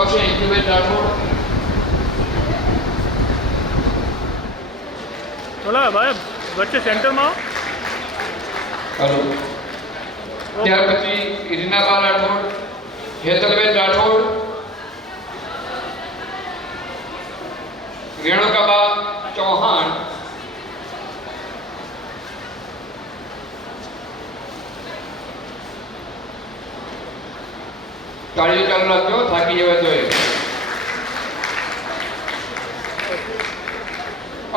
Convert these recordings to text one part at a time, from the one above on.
આવશે ઇન્દ્રબેન રાઠોડ. બોલા ભાઈ વચ્ચે સેન્ટરમાં હલો. ત્યાર પછી ઇરિનાબા રાઠોડ, હેતલબેન રાઠોડ, રેણુકાબા ચૌહાણ, તાળીઓ ચાલુ રાખજો, થાકી જવાય તો.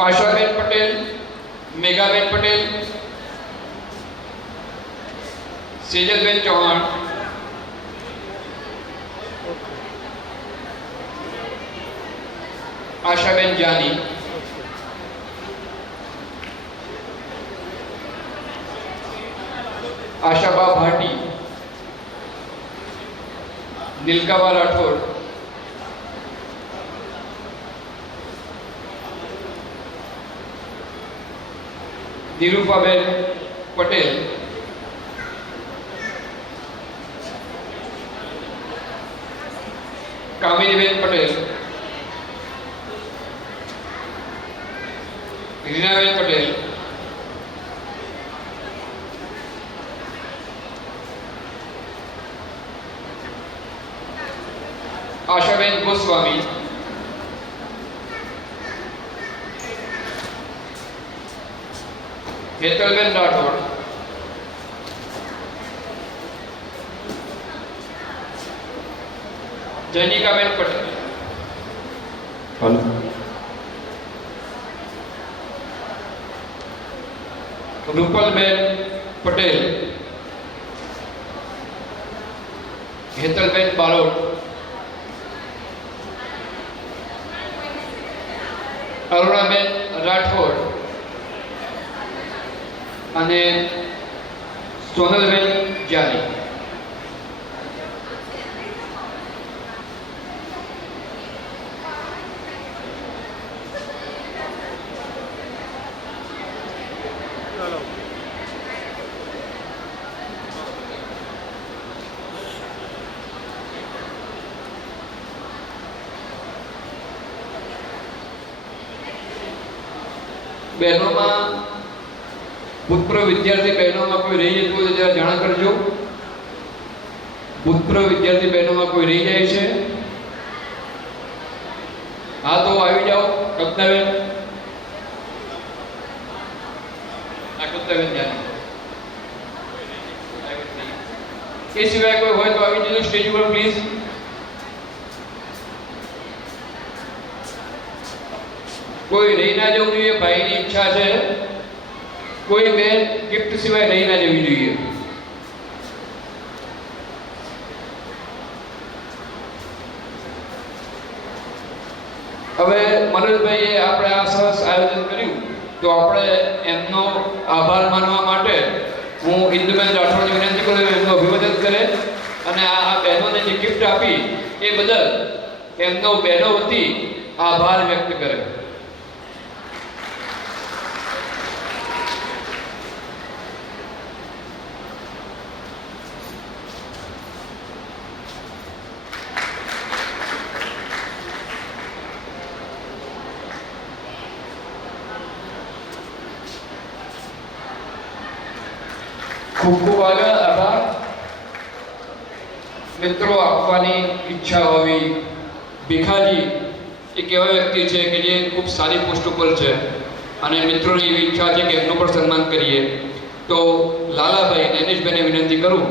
આશાબેન પટેલ, મેઘાબેન પટેલ, સેજલબેન ચૌહાણ, આશાબેન જાની, આશાબા ભાટી, નીલકાબા રાઠોડ, નિરૂપાબેન પટેલ, કામિનીબેન પટેલ, રીનાબેન પટેલ, આશાબેન ગોસ્વામી, હેતલબેન રાઠોડ, જૈનિકાબેન પટેલ, રૂપલબેન પટેલ, હેતલબેન બારોટ, અરુણાબેન રાઠોડ અને સોનલબેન જાની. ચાલો બહેનોમાં ભૂતપૂર્વ વિદ્યાર્થી બહેનોમાં કોઈ રહી જતું હોય તો જરા જાણ કરજો. ભૂતપૂર્વ વિદ્યાર્થી બહેનોમાં કોઈ રહી જાય છે હા તો આવી જાઓ. કલ્પનાબેન, કલ્પનાબેન જાની. એ સિવાય કોઈ હોય તો આવી જજો સ્ટેજ ઉપર પ્લીઝ. કોઈ રહી ના જવું જોઈએ. ભાઈની ઈચ્છા છે કોઈ બેન ગિફ્ટ સિવાય રહી ના જવી જોઈએ. હવે મનોજભાઈએ આપણે આ સરસ આયોજન કર્યું તો આપણે એમનો આભાર માનવા માટે હું ઇન્દુબેન રાઠોડની વિનંતી કરું એમનો અભિવાદન કરે અને આ બહેનોને જે ગિફ્ટ આપી એ બદલ એમનો બહેનો વતી આભાર વ્યક્ત કરે. ખૂબ ખૂબ આભાર. મિત્રો, આપવાની ઈચ્છા હોવી. ભીખાજી એક એવા વ્યક્તિ છે કે જે ખૂબ સારી પોસ્ટ ઉપર છે અને મિત્રોની એવી ઈચ્છા છે કે એમનું પણ સન્માન કરીએ. તો લાલાભાઈ નૈનેશભાઈને વિનંતી કરું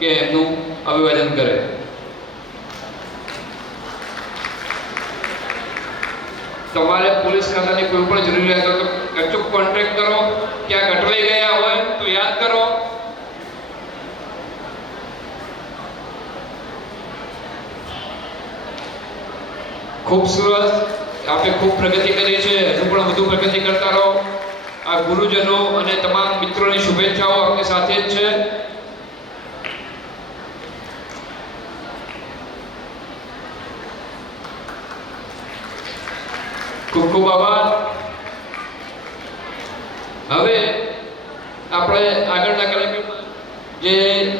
કે એમનું અભિવાદન કરે. તમારે પોલીસ ખાતાની કોઈ પણ જરૂરિયાત હોય તો અચૂક કોન્ટેક્ટ કરો. ક્યાંક અટવાઈ ગયા હોય તો યાદ કરો. ખૂબ સરસ, આપણે ખૂબ પ્રગતિ કરી છે. હજુ પણ વધુ પ્રગતિ કરતા રહો. આ ગુરુજનો અને તમામ મિત્રોની શુભેચ્છાઓ આપણી સાથે જ છે. ખૂબ ખૂબ આભાર. હવે આપણે આગળના કાર્યક્રમમાં જે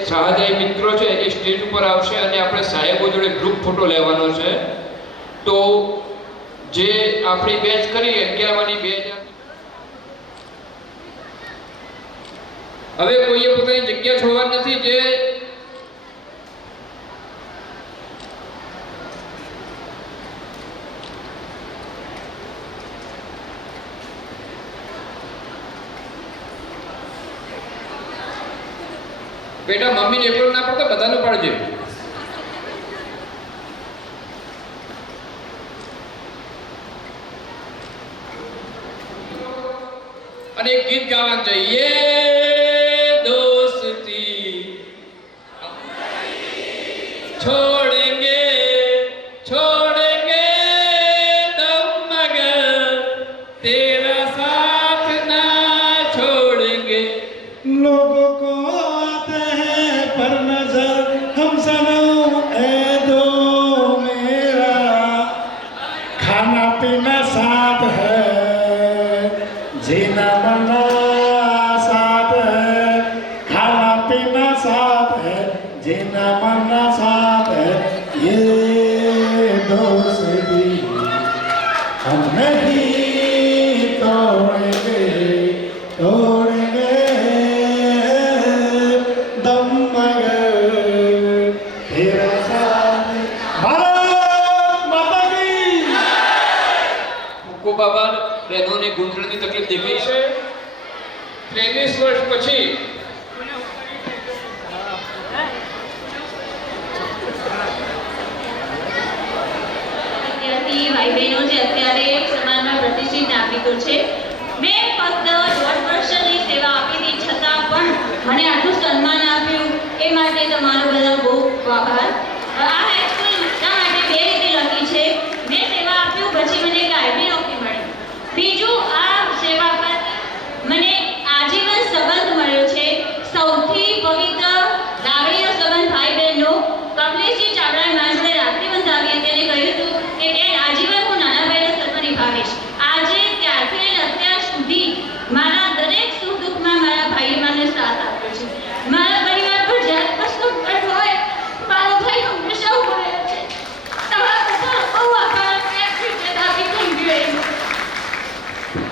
સ્વાધ્યાય મિત્રો છે એ સ્ટેજ ઉપર આવશે અને આપણે સાહેબો જોડે ગ્રુપ ફોટો લેવાનો છે. તો જે આપણી બેચ કરી 11માંની 2000, હવે કોઈએ પોતાની જગ્યા છોડવાની નથી. જે બેટા મમ્મીને એકલો ના પડતો, બધાનું પાડજે. અને એક ગીત ગાવાનું છે, યે દોસ્તી છોડેંગે છોડેંગે દમ મगर तेरा साथ ना छोड़ेंगे. लोगों को आते हैं पर नजर हम सनम ए दो मेरा खाना पीना साथ है जीना मरना साथ है खाना पीना साथ है जीना मरना साथ है ये दोस्ती हम नहीं तोड़ेंगे तोड़ेंगे दम मगर तेरा साथ भारत माता की મુક્કો બાબા બહેનોને ઘૂંટણની તકલીફ દેખાઈ છે. 23 વર્ષ પછી વિદ્યાર્થી ભાઈ બહેનો જે અત્યારે સમાજમાં પ્રતિષ્ઠિત નાગરિકો છે, મેં ફક્ત 1.5 વર્ષની સેવા આપી હતી, છતાં પણ મને આટલું સન્માન આપ્યું એ માટે તમારો બધા બહુ આભાર. આ હાઈસ્કૂલ શા માટે 2 રીતે લખી છે. મેં સેવા આપ્યું પછી મને એક આઈબી નોકરી મળી. બીજું, આ સેવા પર મને આજીવન સંબંધ મળ્યો છે. સૌથી પવિત્ર લાગણીનો સંબંધ ભાઈ બહેનનો. કમલેશજી ચાવડાએ મારા જોડે રાખડી બંધાવી હતી અને કહ્યું હતું કે બેન, આજીવન હું નાના ભાઈનો સર્વ નિભાવીશ. આજે ત્યારથી લઈને અત્યાર સુધી મારા દરેક સુખ દુઃખમાં મારા ભાઈએ મને સાથ આપ્યો છે. મારા પરિવાર પર જ્યારે પણ સંકટ હોય, મારો ભાઈ હંમેશા ઉભો રહ્યો છે. તમારા બધાનો બહુ આભાર. મેં આપી છે દાબી ગંભીર.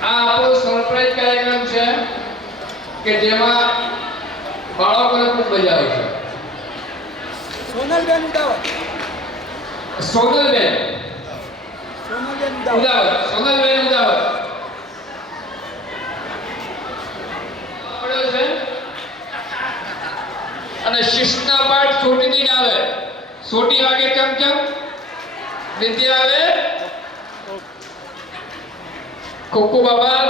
આ આપણો સરપ્રાઈઝ કાર્યક્રમ છે કે જેમાં બાળકોને ખૂબ મજા આવે છે. સોનલબેન ઉદાવત સોનલબેન સોનલબેન ઉદાવત ઉદાવત, સોનલબેન ઉદાવત આવડે છે. અને શિસ્તના પાઠ સોટીથી જ આવે. સોટી વાગે ચમચમ, વિદ્યા આવે. કોકો બાબા.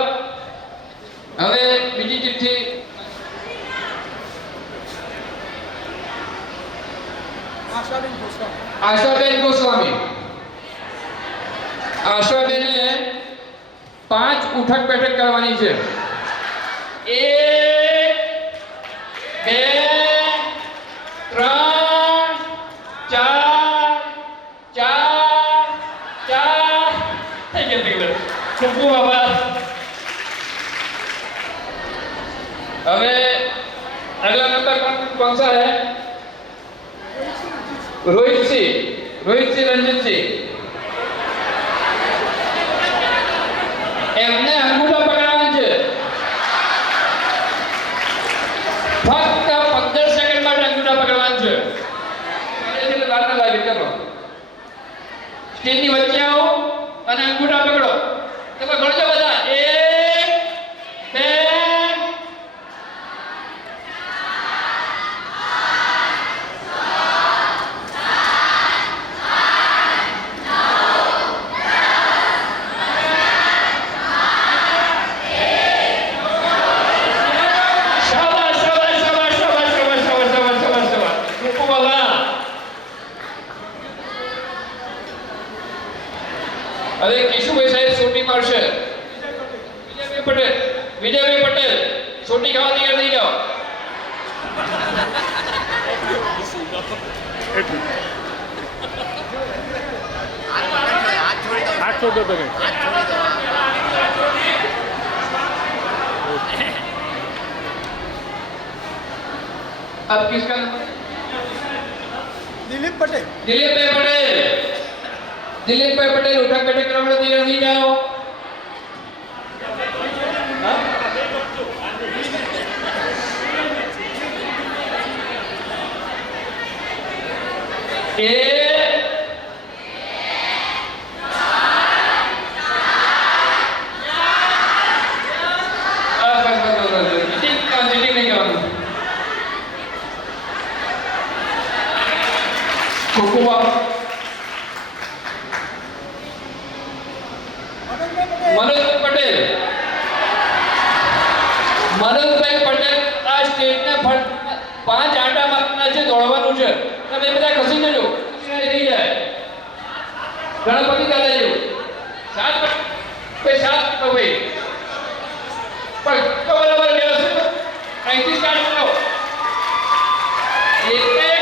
હવે બીજી ચિઠ્ઠી આશાબેન ગોસ્વામી આશાબેન ગોસ્વામી. આશાબેને 5 ઉઠક બેઠક કરવાની છે. 1 2 3 4 થઈ ગયા. ચૂપુ બાબા. હવે अगला नंबर कौन सा है? रोहित सिंह रंजित सिंह. એમને અંગૂઠા પકડવાના છે. ફક્ત 15 સેકન્ડ માટે અંગૂઠા પકડવાના છે. એટલે વાર ના લાગે. ચલો સ્ટેજની વચ્ચે આવો અને અંગૂઠા પકડો. તમે ગણજો બધા. 1 2 હવે કેશુભાઈ સાહેબ સોટી મારશે. વિજયભાઈ પટેલ સોટી ખાવા તૈયાર થઈ જાઓ. હાથ છોડો તમે. अब किसका नंबर? દિલીપ પટેલ दिलीप भाई पटेल। दिलीप भाई पटेल उठक बैठक करवाने तैयार नहीं जाओ। हाँ? चीटिंग नहीं करवानी। कुकुआ મનોજભાઈ પટેલ મનોજભાઈ પટેલ આ સ્ટેજને 5 આંટા મારવાના છે, દોડવાનું છે. તમે બધા ખસી જજો, રહી જાય. ગણપતિ દાદા જેવું 7 કોઈ 7 તો ભાઈ પણ તો બરાબર વ્યવસ્થિત અહીંથી સ્ટાર્ટ કરો. એટલે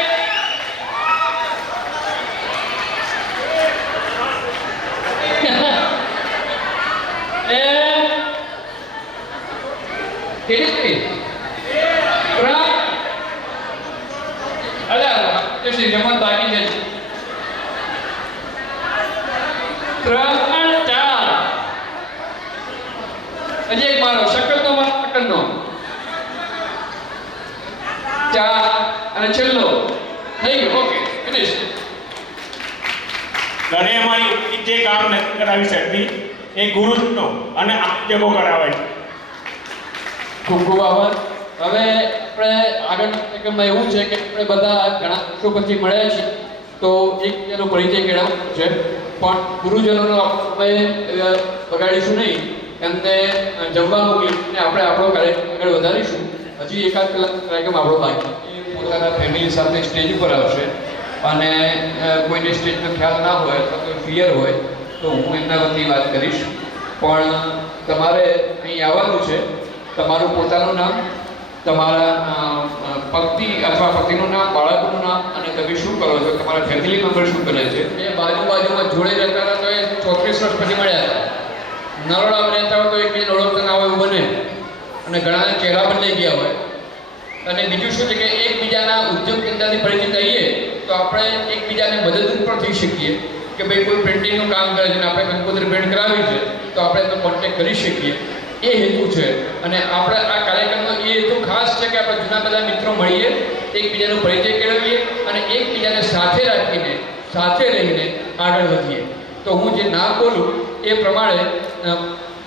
કેટલી જમણ બાકી છે. 3 4 હજી એક મારો શકલનો મારો શકલનો 4 અને છેલ્લો થઈ ગયો. Okay finish. ઘરે અમારી જે કામ નથી કરાવી શકતી એ ગુરુનો અને આપ્યકો કરાવાય. ખૂબ ખૂબ આભાર. હવે આપણે આગળ કાર્યક્રમમાં એવું છે કે આપણે બધા ઘણા વર્ષો પછી મળ્યા છીએ તો એકબીજાનો પરિચય કેળવવાનો છે, પણ ગુરુજનોનો આપણે બગાડીશું નહીં. એમને જમવા મોકલીને આપણે આપણો કાર્યક્રમ આગળ વધારીશું. હજી એકાદ કલાક કાર્યક્રમ આપણો બાકી. એ પોતાના ફેમિલી સાથે સ્ટેજ ઉપર આવશે અને કોઈને સ્ટેજનો ખ્યાલ ના હોય અથવા કોઈ ફિયર હોય તો હું એમના વતી વાત કરીશ. પણ તમારે અહીં આવવાનું છે. તમારું પોતાનું નામ, તમારા પતિ અથવા પતિનું નામ, બાળકનું નામ અને તમે શું કરો છો, તમારા ફેમિલી મેમ્બર શું કરે છે. એ બાજુમાં જોડે રહેતા હતા તો એ 34 વર્ષ પછી મળ્યા હતા. નરોડામાં રહેતા હોય તો એકબીજાને ઓળખતા ના હોય એવું બને અને ઘણાના ચહેરા બદલાઈ ગયા હોય. અને બીજું શું છે કે એકબીજાના ઉદ્યોગ ધંધાથી પરિચિત થઈએ તો આપણે એકબીજાને મદદરૂપ પણ થઈ શકીએ કે ભાઈ કોઈ પ્રિન્ટિંગનું કામ કરે છે અને આપણે કંકોત્રી પ્રિન્ટ કરાવી છે તો આપણે એનો કોન્ટેક્ટ કરી શકીએ. એ હેતુ છે. અને આપણે આ કાર્યક્રમનો એ હેતુ ખાસ છે કે આપણે જૂના બધા મિત્રો મળીએ, એકબીજાનો પરિચય કેળવીએ અને એકબીજાને સાથે રાખીને સાથે રહીને આગળ વધીએ. તો હું જે નામ બોલું એ પ્રમાણે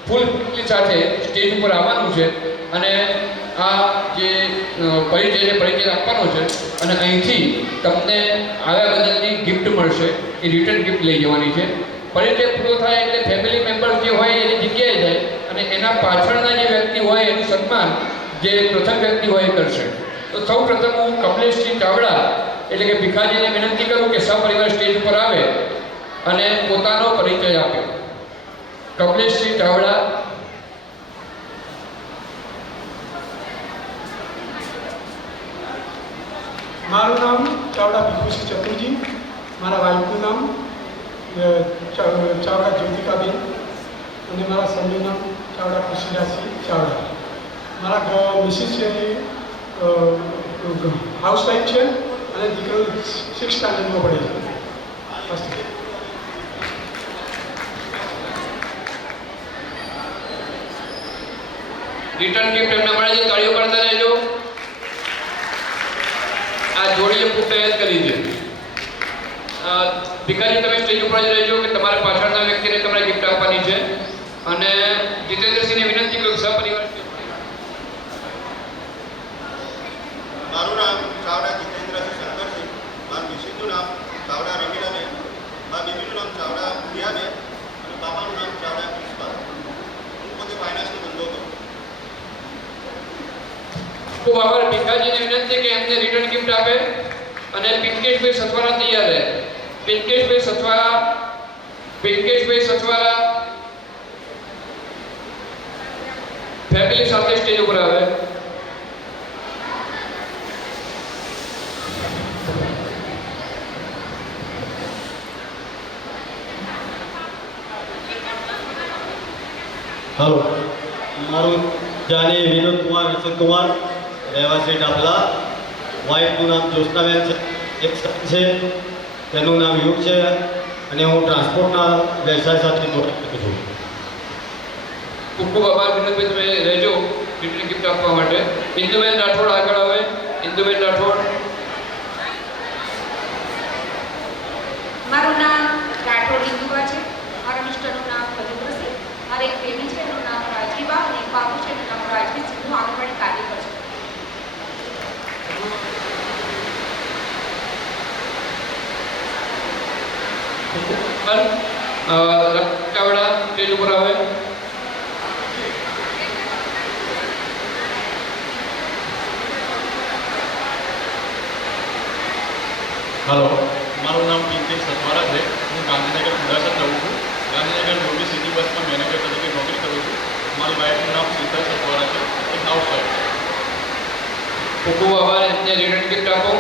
ફૂલ ફેમિલી સાથે સ્ટેજ ઉપર આવવાનું છે અને આ જે પરિચય આપવાનો છે અને અહીંથી તમને આવ્યા બદલની ગિફ્ટ મળશે. એ રિટર્ન ગિફ્ટ લઈ જવાની છે. પરિચય પૂરો થાય એટલે ફેમિલી મેમ્બર જે હોય એની જગ્યાએ જાય અને એના પાછળના જે વ્યક્તિ હોય એનું સન્માન જે પ્રથમ વ્યક્તિ હોય એ કરશે. તો સૌ પ્રથમ હું કમલેશજી ચાવડા એટલે કે ભીખાજીને વિનંતી કરું કે સપરિવાર સ્ટેજ ઉપર આવે અને પોતાનો પરિચય આપે. કમલેશજી ચાવડા. મારું નામ ચાવડા ભીખુસિંહ ચતુરજી, મારા વાઈફનું નામ ચાવડા જ્યોતિકાબેન અને મારા સનનું નામ ચાવડા ખુશીરાજસિંહ ચાવડા. મારા મિસિસ છે હાઉસવાઈફ છે અને દીકરો 6th સ્ટાન્ડર્ડમાં પડે છે. ફર્સ્ટ રિટર્ન ગિફ્ટ એમને મળે છે. તાળીઓ પાડતા રહેજો. આ જોડીએ ખૂબ મહેનત કરી છે. ભિખારી તમે સ્ટેજ ઉપર જ રહેજો કે તમારા પાછળના વ્યક્તિને તમારે ગિફ્ટ આપવાની છે. અને જીતેન્દ્રસિંહને વિનંતી કરું સપરિવાર. મારું નામ ચાવડા જીતેન્દ્રસિંહ શંકરસિંહ, મારું મિસિસનું નામ ચાવડા રમીલાબેન, મારા બેબીનું નામ ચાવડા પ્રિયાબેન અને બાપાનું નામ ચાવડા પુષ્પા. હું પોતે ફાઇનાન્સનો ધંધો કરું. ખૂબ આભાર. ભીખાજીને વિનંતી કે એમને રિટર્ન ગિફ્ટ આપે અને પિંકેશભાઈ સથવારા તૈયાર રહે. પિંકેશભાઈ સથવારા ફેમિલી સાથે સ્ટેજ ઉપર આવે. हेलो, मारू जाने विनोद कुमार विशेष कुमार रहवासी डाफला વાઇફનું નામ જ્યોત્સનાબેન છે, એક સન છે તેનું નામ યુગ છે અને હું ટ્રાન્સપોર્ટના વ્યવસાય સાથે જોડાયેલો છું. ખૂબ ખૂબ આભાર વિનોદભાઈ, તમે રહેજો રિટર્ન ગિફ્ટ આપવા માટે. ઇન્દુબેન રાઠોડ આગળ આવે. ઇન્દુબેન રાઠોડ. મારું નામ રાઠોડ ઇન્દુબા છે. મારા મિસ્ટરનું નામ ભજેન્દ્રસિંહ. મારે એક બેબી છે, એનું નામ રાજવીબા, અને એક બાબુ છે, એનું નામ રાજવીર સિંહ. હું આંગણવાડી કાર્યકર છું. ચાવડા સ્ટેજ ઉપર આવે. હલો, મારું નામ પિંકેશ સતવારા છે. હું ગાંધીનગર મુડાસર રહું છું. ગાંધીનગર મોટી સિટી બસમાં મેનેજર તરીકે નોકરી કરું છું. મારી વાઈફનું નામ શીતલ સતવારા છે, એક હાઉસવાઈફ. ખૂબ ખૂબ આભાર. એમને રિટર્ન ગિફ્ટ આપો.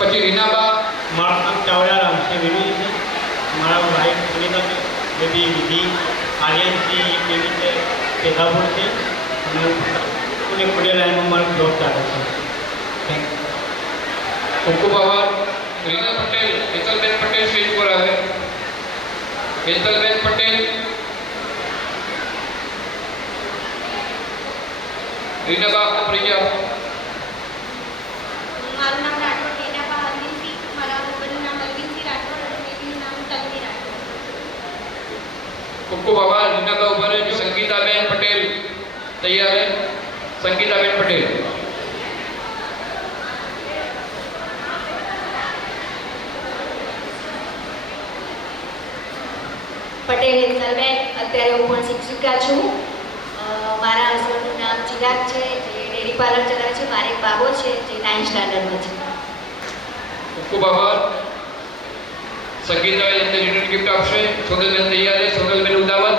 પછી રીનાબા. મારું નામ ચાવડા રામસિંહ વિનોદ છે. મારા વાઈફ સુનિતા છે, બેબી વિધિ આર્યનથી બેબી છે, પેધાપુર છે, અને પુણે ખોડિયા લાઈનમાં મારું જોબ ચાલે છે. Thank you. ખૂબ ખૂબ આભાર. રીના પટેલ, હેતલબેન પટેલ સ્ટેજ પર આવે. હેતલબેન પટેલ. રીનાબા આપનો પરિચય આપો. મારું નામ રાઠોડ ટીનાબા અરવિંદસિંહ. મારા હસબન્ડનું નામ અરવિંદસિંહ રાઠોડ અને બેબીનું નામ તન્વી રાઠોડ. ખૂબ ખૂબ આભાર. રીનાબા ઉભા રહેજો. સંગીતાબેન પટેલ તૈયાર છે. સંગીતાબેન પટેલ. પટેલ હેતલબેન. અત્યારે હું પણ શિક્ષિકા છું. મારા હસબન્ડનું નામ ચિરાગ છે, જે ડેરી પાર્લર ચલાવે છે. મારે એક બાબો છે જે 9th સ્ટાન્ડર્ડમાં છે. ખૂબ ખૂબ આભાર. સંગીતા એમને રિટર્ન ગિફ્ટ આપશે. સોનલબેન તૈયાર છે. સોનલબેન ઉદાવત.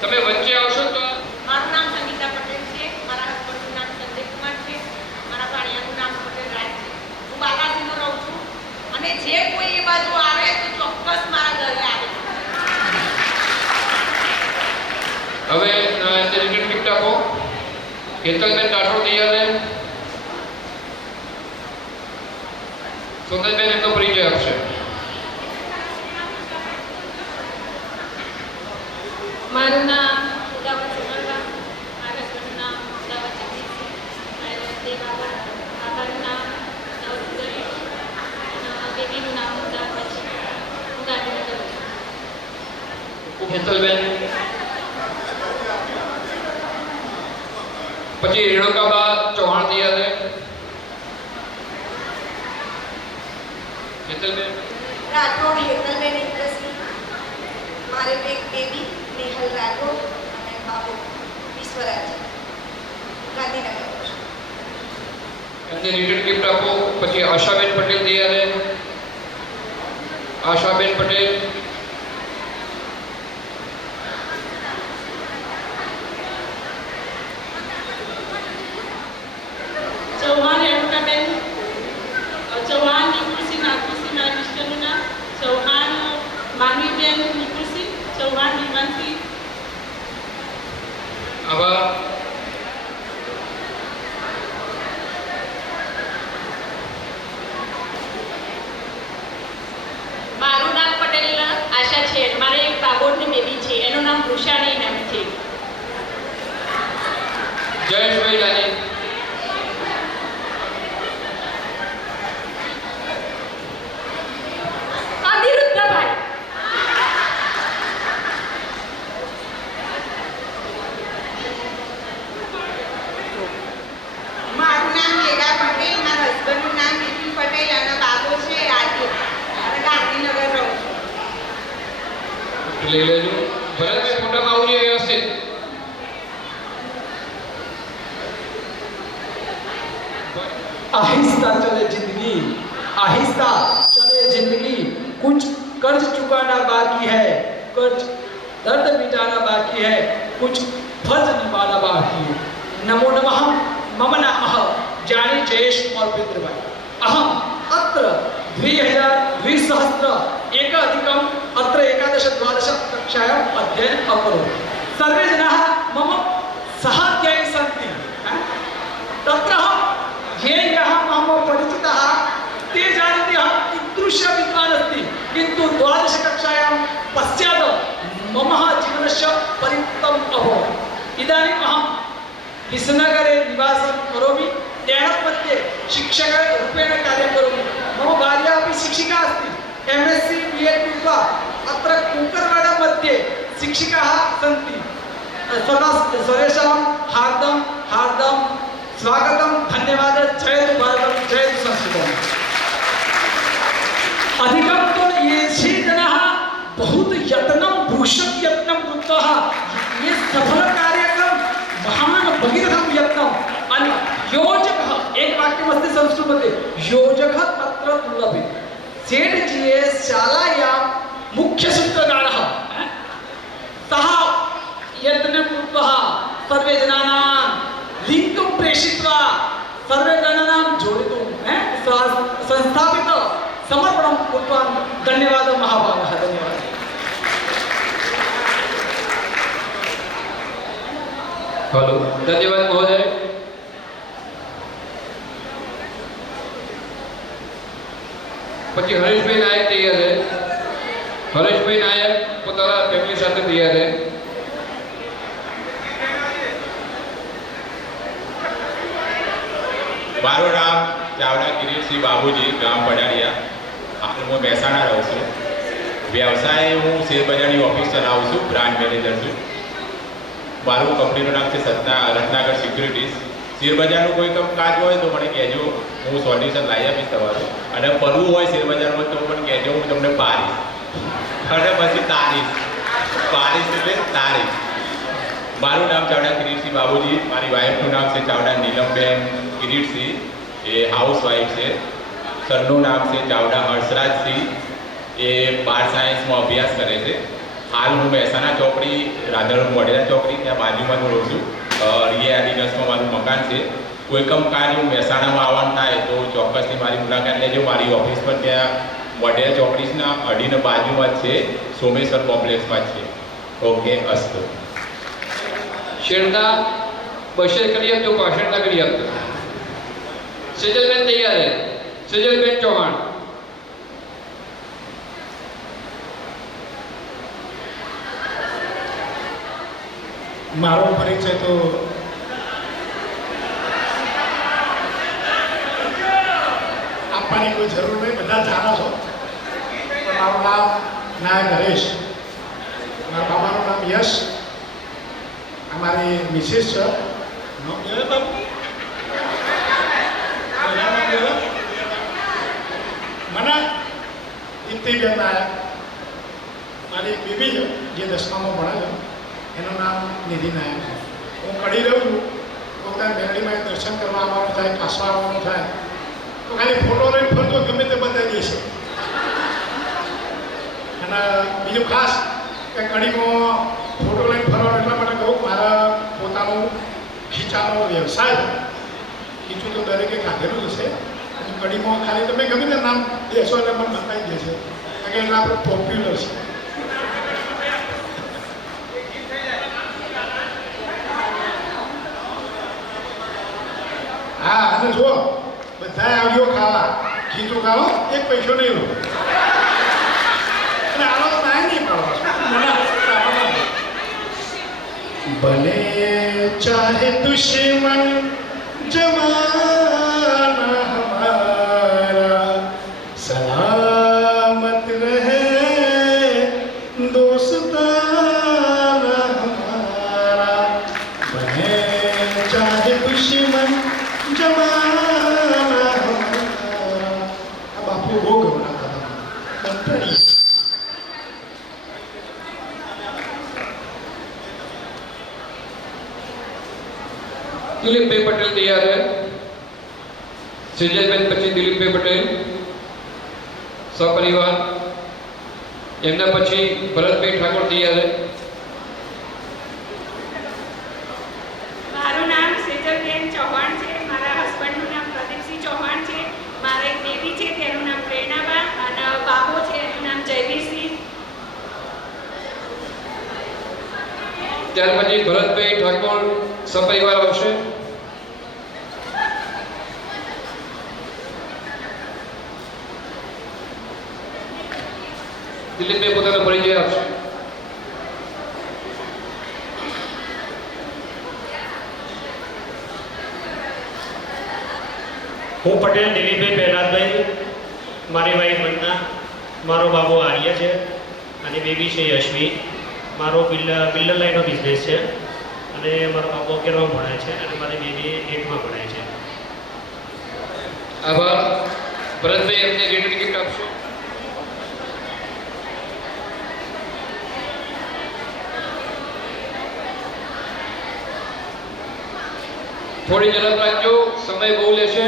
તમે વચ્ચે આવશો તો મારું નામ સંગીતા પટેલ છે. મારા હસબન્ડનું નામ સંજય કુમાર છે. મારા ભાણિયાનું નામ પટેલ રાજ છે. હું બાલાજીમાં રહું છું, અને જે કોઈ એ બાજુ આવે તો ચોક્કસ મારા ઘરે આવે. હવે એમને રિટર્ન ગિફ્ટ આપો. હેતલબેન રાઠોડ તૈયાર છે. સોનલબેન એમનો પરિચય આપશે. મારું નામ ઉદાવત સોનલબા. મારા હસબન્ડનું નામ ઉદાવત જગદીશસિંહ. મારા બે બાબા, બાબાનું નામ ઉદાવત સુરેશ અને બેબીનું નામ ઉદાવત છે. હું ગાંધીનગર રહું છું. હેતલબેન. પછી રેણુકાબા ચૌહાણ તૈયાર છે. હેતલબેન. રાઠોડ હેતલબેન ઇન્દ્રસિંહ. મારે એક બેબી નેહલ રાઠોડ અને બાબુ વિશ્વરાજ. ગાંધીનગર રહું છું. એમને રિટર્ન ગિફ્ટ આપો. પછી આશાબેન પટેલ તૈયાર છે. આશાબેન પટેલ. ચૌહાણ રેણુકાબેન. ચૌહાણ નિકુલસિંહ નાગપુરસિંહ. મારા મિસ્ટરનું નામ ચૌહાણ માનવીબેન નિકુલસિંહ. ચૌહાણ વિમાનસિંહ. આભાર. મારું નામ પટેલ આશા છે. મારે એક બાબોની બેબી છે, એનું નામ વૃષાણી નામ છે. જયેશભાઈ લાલી. અનિરુદ્ધભાઈ. મારું નામ વેદા પટેલ. મારા હસબન્ડનું નામ વિપિન પટેલ અને બાબો છે આદિ. અને ગાંધીનગર રહું છું. લઈ લેજો. ભરતભાઈ ફોટામાં આવજો વ્યવસ્થિત. आहिस्ता चले जिंदगी, आहिस्ता चले जिंदगी, कुछ कर्ज चुकाना बाकी है, कर्ज दर्द मिटाना बाकी है, कुछ फर्ज निभाना बाकी है. नमो नमः. मम नामः जानी जयेश कुमार भाई. अहम अत्र 2000 एक अधिकम् अत्र 11-12 कक्षायाम् अध्ययनम् अकरोत्। सर्वे जनाः मम सहाध्यायी सन्ति। तत्र ये यः मम परिचितः ते जानन्ति अहं कीदृशः विद्वान् अस्ति, किन्तु 12 कक्षायां पश्चात् मम जीवनस्य परिवर्तनम् अभवत्। इदानीम् अहं विसनगरे निवासं करोमि, देहमध्ये शिक्षकरूपेण कार्यं करोमि। मम भार्या अपि शिक्षिका अस्ति, MSc BA कृत्वा अत्र कुकरवाडा मध्ये शिक्षिकाः सन्ति। सर्वेषां हार्दं स्वागतं, धन्यवादः। जयतु भारतं, जयतु संस्कृतम्। अधिकं तु ये जनाः बहुत यत्नं बृहत् यत्नं कृत्वा ये सफलकार्यक्रम महान् भगीरथं यत्नम् अनि योजकः एक वाक्यमस्ति संस्कृतमध्ये, योजकः तत्र दुर्लभे। सेठजीये शालायां मुख्यसूत्रकारः सः यत्नं कृत्वा सर्वे जनानां लिङ्क् प्रेषयित्वा सर्वे जनानां जोडितुं संस्थापित समर्पणं कृतवान्। धन्यवादः महाभागः, धन्यवादः। हेलो, धन्यवाद महोदय। પછી હરેશભાઈ નાયક તૈયાર છે। હરેશભાઈ નાયક પોતાના ફેમિલી સાથે તૈયાર છે। મારું નામ ચાવડા કિરીટસિંહ બાબુજી, ગામ પડારિયા। હાલ હું મહેસાણા રહું છું। વ્યવસાય હું શેરબજારની ઓફિસ ચલાવું છું, બ્રાન્ચ મેનેજર છું। મારું કંપનીનું નામ છે રત્નાકર સિક્યુરિટીઝ। શેરબજારનું કોઈ કાજ હોય તો મને કહેજો, હું સોલ્યુશન લાવી આપીશ તમારું। અને પડવું હોય શેરબજારમાં તો પણ કહેજો, હું તમને પાડીશ। અને પછી પાડીશ એટલે તારીશ। મારું નામ ચાવડા કિરીટસિંહ બાબુજી, મારી વાઈફનું નામ છે ચાવડા નીલમબેન કિરીટસિંહ, એ હાઉસવાઈફ છે। સરનું નામ છે ચાવડા હર્ષરાજસિંહ, એ બાર સાયન્સમાં અભ્યાસ કરે છે। હાલ હું મહેસાણા ચોકડી, રાધનપુર મોઢેરા ચોકડી, ત્યાં બાજુમાં જ રહું છું। રિયા એડિડસમાં મારું મકાન છે। કોઈ કમ કાર્ય હું મહેસાણામાં આવવાનું થાય તો ચોક્કસથી મારી મુલાકાત લેજો। મારી ઓફિસ પર ત્યાં મોઢેરા ચોકડીના અડીને બાજુમાં જ છે, સોમેશ્વર કોમ્પ્લેક્સમાં જ છે। ઓકે, અસ્તુ। શેરડા બશેર કરી આપજો, ભાષણના કરી આપજો। સેજલબેન તૈયાર છે। સેજલબેન ચૌહાણ। મારો પરિચય તો આપવાની કોઈ જરૂર નહીં, બધા જાણો છો। પણ મારું નામ નાયક હરેશ, મારા બાબાનું નામ યશ, અમારી મિસિસ છે। મને દીપ્તિબેન નાયક, મારી બેબી છે જે 10મામાં ભણે છે, એનું નામ નિધિ નાયક છે। હું કડી રહું છું, તો ત્યાં મેરડીમાં દર્શન કરવા આવવાનું થાય, કાસવા આવવાનું થાય તો ખાલી ફોટો લઈને ફરતો ગમે તે બતાવી દેશે। અને બીજું ખાસ કે કડીમાં ફોટો લઈને ફરવાનું એટલા માટે કહું, મારા પોતાનું ખીચાનો વ્યવસાય છે। ખીચું તો દરેકે કાઢેલું જ હશે, કડીમાં ખાલી તમે ગમે તે નામ દેશો એટલે પણ બતાવી દેશે, કારણ કે એટલે આપણે પોપ્યુલર છે। હા, અને જો બધાએ આવ્યો ખાવા, ખીચું ખાવો, એક પૈસો નહીં લો, અને આનો તો નાય નહીં પાડવા। ભલે ચાહે દુશ્મન જમાના હમારા, સલામત રહે દોસ્તાના હમારા। ભલે ચાહે દુશ્મન જમાના હમારા। આ બાપુ બહુ ગવડાતા હતા। દિલીપભાઈ પટેલ તૈયાર છે। સેજલબેન પછી દિલીપભાઈ પટેલ સપરિવાર, એમના પછી ભરતભાઈ ઠાકોર તૈયાર છે। મારું નામ સેજલબેન ચૌહાણ છે, મારા હસબન્ડનું નામ પ્રદીપસિંહ ચૌહાણ છે, મારા એક બેબી છે તેનું ત્યાર પછી ભરતભાઈ ઠાકોર સપરિવાર આવશે. દિલીપભાઈ પોતાનો પરિચય આપશે. હું પટેલ દિલીપભાઈ પ્રહલાદભાઈ, મારી વાઈફ વંદના, મારો બાબો આર્ય છે અને બેબી છે યશવી. મારો બિલ્ડર લાઈનનો બિઝનેસ છે અને મારો બાબો 11માં ભણે છે અને મારી બેબી 8માં ભણે છે. આભાર. ભરતભાઈ એમને રિટર્ન ગિફ્ટ આપશો. થોડી ઝડપ રાખજો, સમય બહુ લેશે.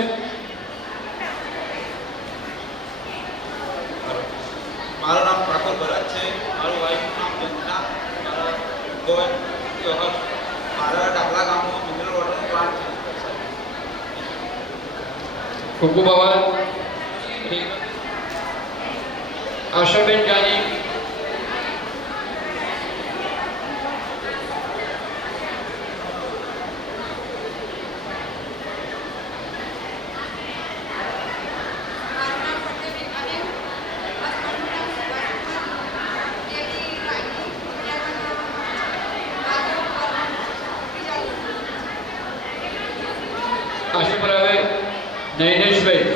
મારું નામ ઠાકોર ભરત છે, મારું વાઈફનું નામ વંદના, મારા ડાબલા ગામમાં મિનરલ વોટરનો પ્લાન્ટ છે. ખૂબ ખૂબ આભાર. આશાબેન જાની. આશી પર આવે નૈનેશભાઈ.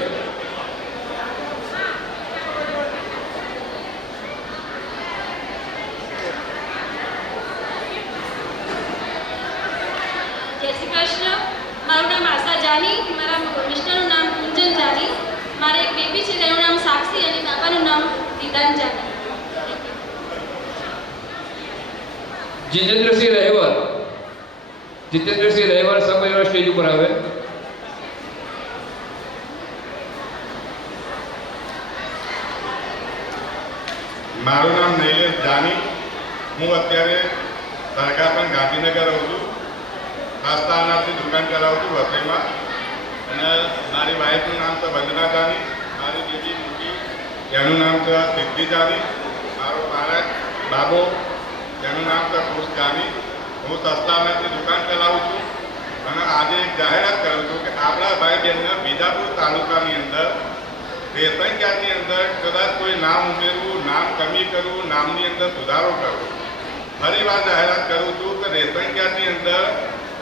જય શ્રી કૃષ્ણ. મારું નામ આશા જાની, મારા મિસ્ટરનું નામ કુંજન જાની, મારે એક બેબી છે તેનું નામ સાક્ષી અને બાબાનું નામ વિધાન જાની. જીતેન્દ્રસિંહ રહેવર. જીતેન્દ્રસિંહ રહેવર સપરિવાર સ્ટેજ ઉપર આવે. મારું નામ નૈલેશ જાની, હું અત્યારે સરકારપણ ગાંધીનગર રહું છું. નાસ્તા અનાજની દુકાન ચલાવું છું વસઈમાં. અને મારી વાઈફનું નામ છે વંદના જાની, મારી બેબી મૂકી એનું નામ છે સિદ્ધિ જાની, મારો બાબો એનું નામ છે ખુશ જાની. હું સસ્તા અનાજની દુકાન ચલાવું છું અને આજે એક જાહેરાત કરું છું કે આપણા ભાઈ બહેનને બીજાપુર તાલુકાની અંદર રેશન કાર્ડની અંદર કદાચ કોઈ નામ ઉમેરવું, નામ કમી કરવું, નામની અંદર સુધારો કરવો. ફરી વાર જાહેરાત કરું છું કે રેશન કાર્ડની અંદર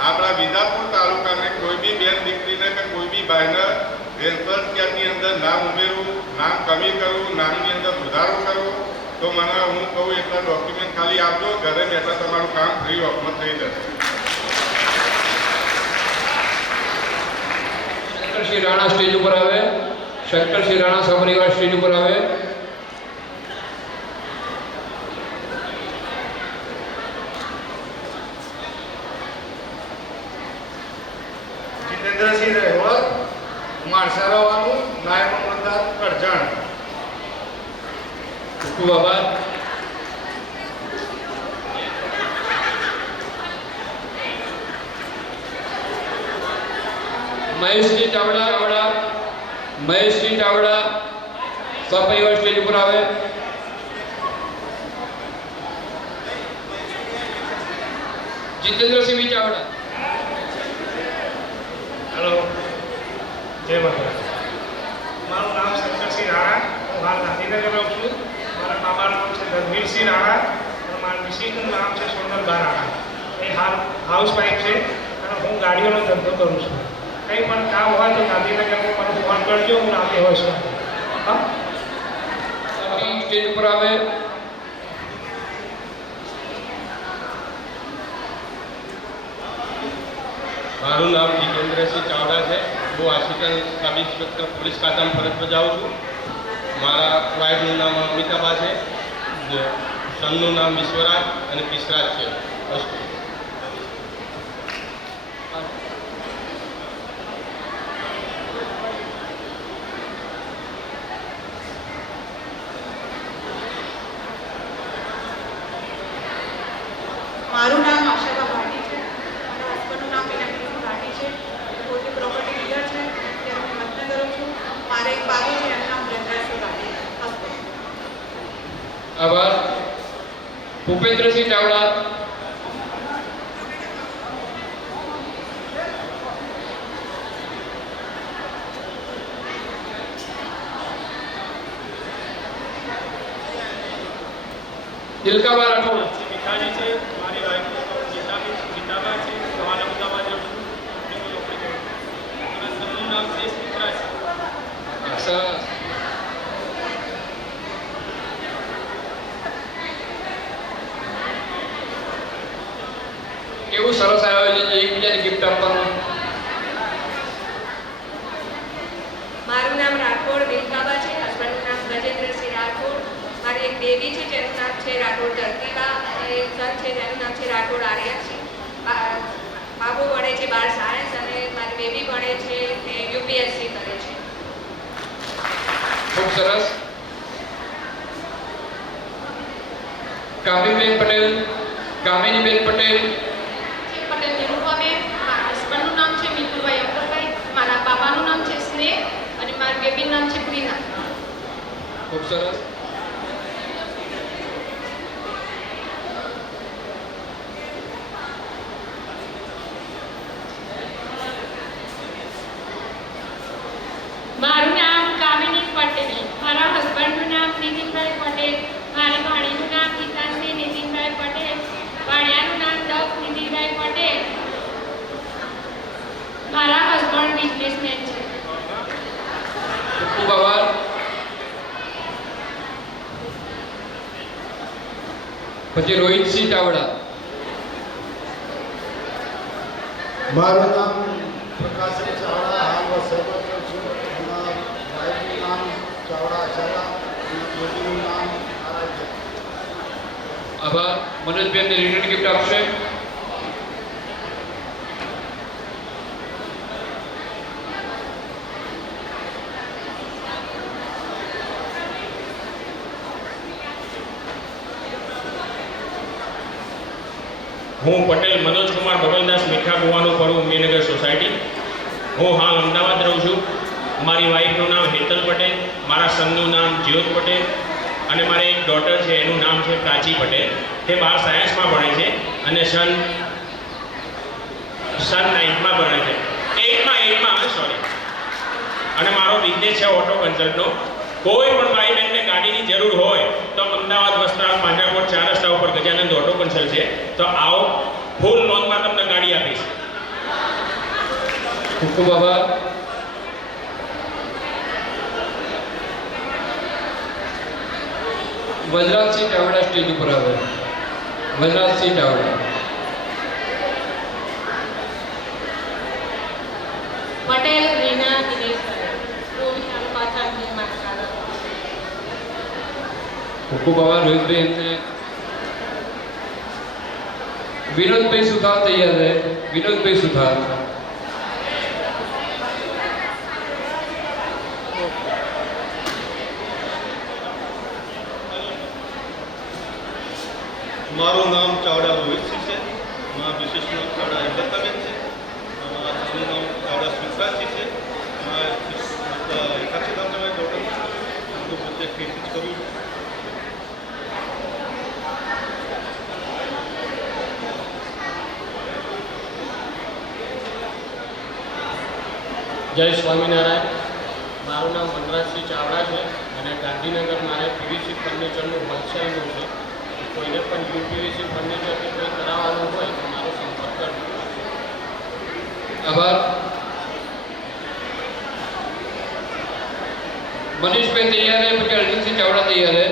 આપણા વિજાપુર તાલુકાને કોઈ બી બેન દીકરીને કે કોઈ બી ભાઈને રેશન કાર્ડની અંદર નામ ઉમેરવું, નામ કમી કરવું, નામની અંદર સુધારો કરવો તો મને હું કહું એટલા ડોક્યુમેન્ટ ખાલી આપજો, ઘરે બેઠા તમારું કામ ફ્રી ઓફમાં થઈ જશે. શંકરસિંહ રાણા સ્ટેજ ઉપર આવે. શંકરસિંહ રાણા સપરિવાર સ્ટેજ ઉપર આવે. જીતેન્દ્રસિંહ રહેવર, માણસારાવાનું, નાયબ મામલતદાર કરજણ. ખૂબ આભાર. મહેશજી ચાવડા. મહેશજી ચાવડા સપરિવાર સ્ટેજ ઉપર આવે. જીતેન્દ્રસિંહ ચાવડા. હેલો, જય માતા. મારું નામ શંકરસિંહ રાણા, હું હાલ ગાંધીનગર રહું છું. મારા બાબાનું નામ છે ધર્મીરસિંહ રાણા અને મારા મિસિસનું નામ છે સોનલબા રાણા. એ હાલ હાઉસવાઈફ છે અને હું ગાડીઓનો ધંધો કરું છું. કંઈ પણ કામ હોય તો ગાંધીનગરમાં મને ફોન કરજો, હું રાતે હોય છું. હા, સ્ટેજ ઉપર આવે. મારું નામ જીતેન્દ્રસિંહ ચાવડા છે, હું આસિસ્ટન્ટ સબ ઇન્સ્પેક્ટર પોલીસ ખાતામાં ફરજ બજાવું છું. મારા વાઈફનું નામ અમિતાબા છે, સનનું નામ વિશ્વરાજ અને પિસરાજ છે. અસ્તુ. મારું નામ આશાબા ભાટી છે, મારા હસબન્ડનું નામ મીનાક્ષી ભાટી છે, પોતે પ્રોપર્ટી ડીલર છે. અત્યારે હું મતનગર રહું છું. મારે એક બાબુ છે, એનું નામ બ્રહ્માસિંહ ભાટી. આભાર. ભૂપેન્દ્રસિંહ ચાવડા. દિલકાબા રાઠોડ. મિતાલી છે, મારી વાઈફ ગીતાબા છે, હાલ અમદાવાદ રહું છું. અને હું નોકરી કરું છું. અને સનનું નામ છે સ્મિત્રા છે. સરસ. કેવું સરસ આયોજન છે એકબીજાને ગિફ્ટ આપવાનું. મારું નામ રાઠોડ દિલકાબા છે, હસબન્ડનું નામ ગજેન્દ્રસિંહ રાઠોડ. મારી એક બેબી છે જેનું નામ છે રાઠોડ ધરતીબા અને એક સન છે જેનું નામ છે રાઠોડ આર્યાસિંહ. બાબુ ભણે છે 12 સાયન્સ અને મારી બેબી ભણે છે યુપીએસસી કરે છે. ખૂબ સરસ. કામિનીબેન પટેલ. કામિનીબેન પટેલ. પટેલ નિરૂપાબેન. મારા હસબન્ડનું નામ છે મિતુભાઈ અક્બરભાઈ. મારા બાબાનું નામ છે સ્નેહ અને મારી બેબીનું નામ છે પ્રીના. ખૂબ સરસ. મારું નામ કામિની પટેલ. મારા હસબન્ડનું નામ નીતિનભાઈ પટેલ. મારી ભાણીનું નામ ગીતાશ્રી નીતિનભાઈ પટેલ. ભાણિયાનું નામ દક્ષ નીતિનભાઈ પટેલ. મારા હસબન્ડ બિઝનેસમેન છે. ખૂબ આભાર. પછી રોહિતસિંહ ચાવડા. મારું નામ પ્રકાશ ચાવડા, હાલ સરપંચ છું. એમાં ભાઈનું નામ ચાવડા આશાલા અને બેબીનું નામ આરાધ્ય. આભાર. મનોજબેનને રિટર્ન ગિફ્ટ આપશે. હું પટેલ મનોજકુમાર બબલદાસ મીઠા કુવાનું પરુ ઉમેનગર સોસાયટી. હું હાલ અમદાવાદ રહું છું. મારી વાઈફનું નામ હેતલ પટેલ, મારા સનનું નામ જ્યોત પટેલ અને મારી એક ડોટર છે એનું નામ છે પ્રાચી પટેલ. તે 12 સાયન્સમાં ભણે છે અને સન 9થમાં ભણે છે. 8માં સોરી. અને મારો બિઝનેસ છે ઓટો કન્સલ્ટનો. કોઈ પણ ભાઈ બહેનને ગાડીની જરૂર હોય તો અમદાવાદ વસ્ત્રાલ પાંજરાપોળ 4 રસ્તા ઉપર ગજાનંદ ઓટો કન્સલ્ટ છે. તો આવો, ફૂલ લોનમાં તમને ગાડી આપીશ. ખૂબ ખૂબ આભાર. વજરાજસિંહ ચાવડા સ્ટેજ ઉપર આવે. વજરાજસિંહ ચાવડા. પટેલ રીના દિનેશભાઈ. રોહિત તાલુકા ચાંદની માતા. ખૂબ ખૂબ આભાર રોહિતભાઈ. એમને વિનોદભાઈ સુથાર તૈયાર છે. વિનોદભાઈ સુથાર. મારું નામ ચાવડા રોહિતસિંહ છે. મારા મિસેસનું નામ ચાવડા હેમલતાબેન છે. મારા સનનું નામ ચાવડા સ્મિત્રાસિંહ છે. મારા એકાક્ષી નામ તમારી ડોટર હું પોતે ખેતી જ કરું છું. જય સ્વામિનારાયણ. મારું નામ વનરાજસિંહ ચાવડા છે અને ગાંધીનગર મારે પીવીસી ફર્નિચરનું હોલસેલનું છે. કોઈને પણ યુપીવીસી ફર્નિચર કે કંઈ કરાવવાનું હોય તો મારો સંપર્ક કરજો. આભાર. મનીષભાઈ તૈયાર છે. પછી અર્જુનસિંહ ચાવડા તૈયાર છે.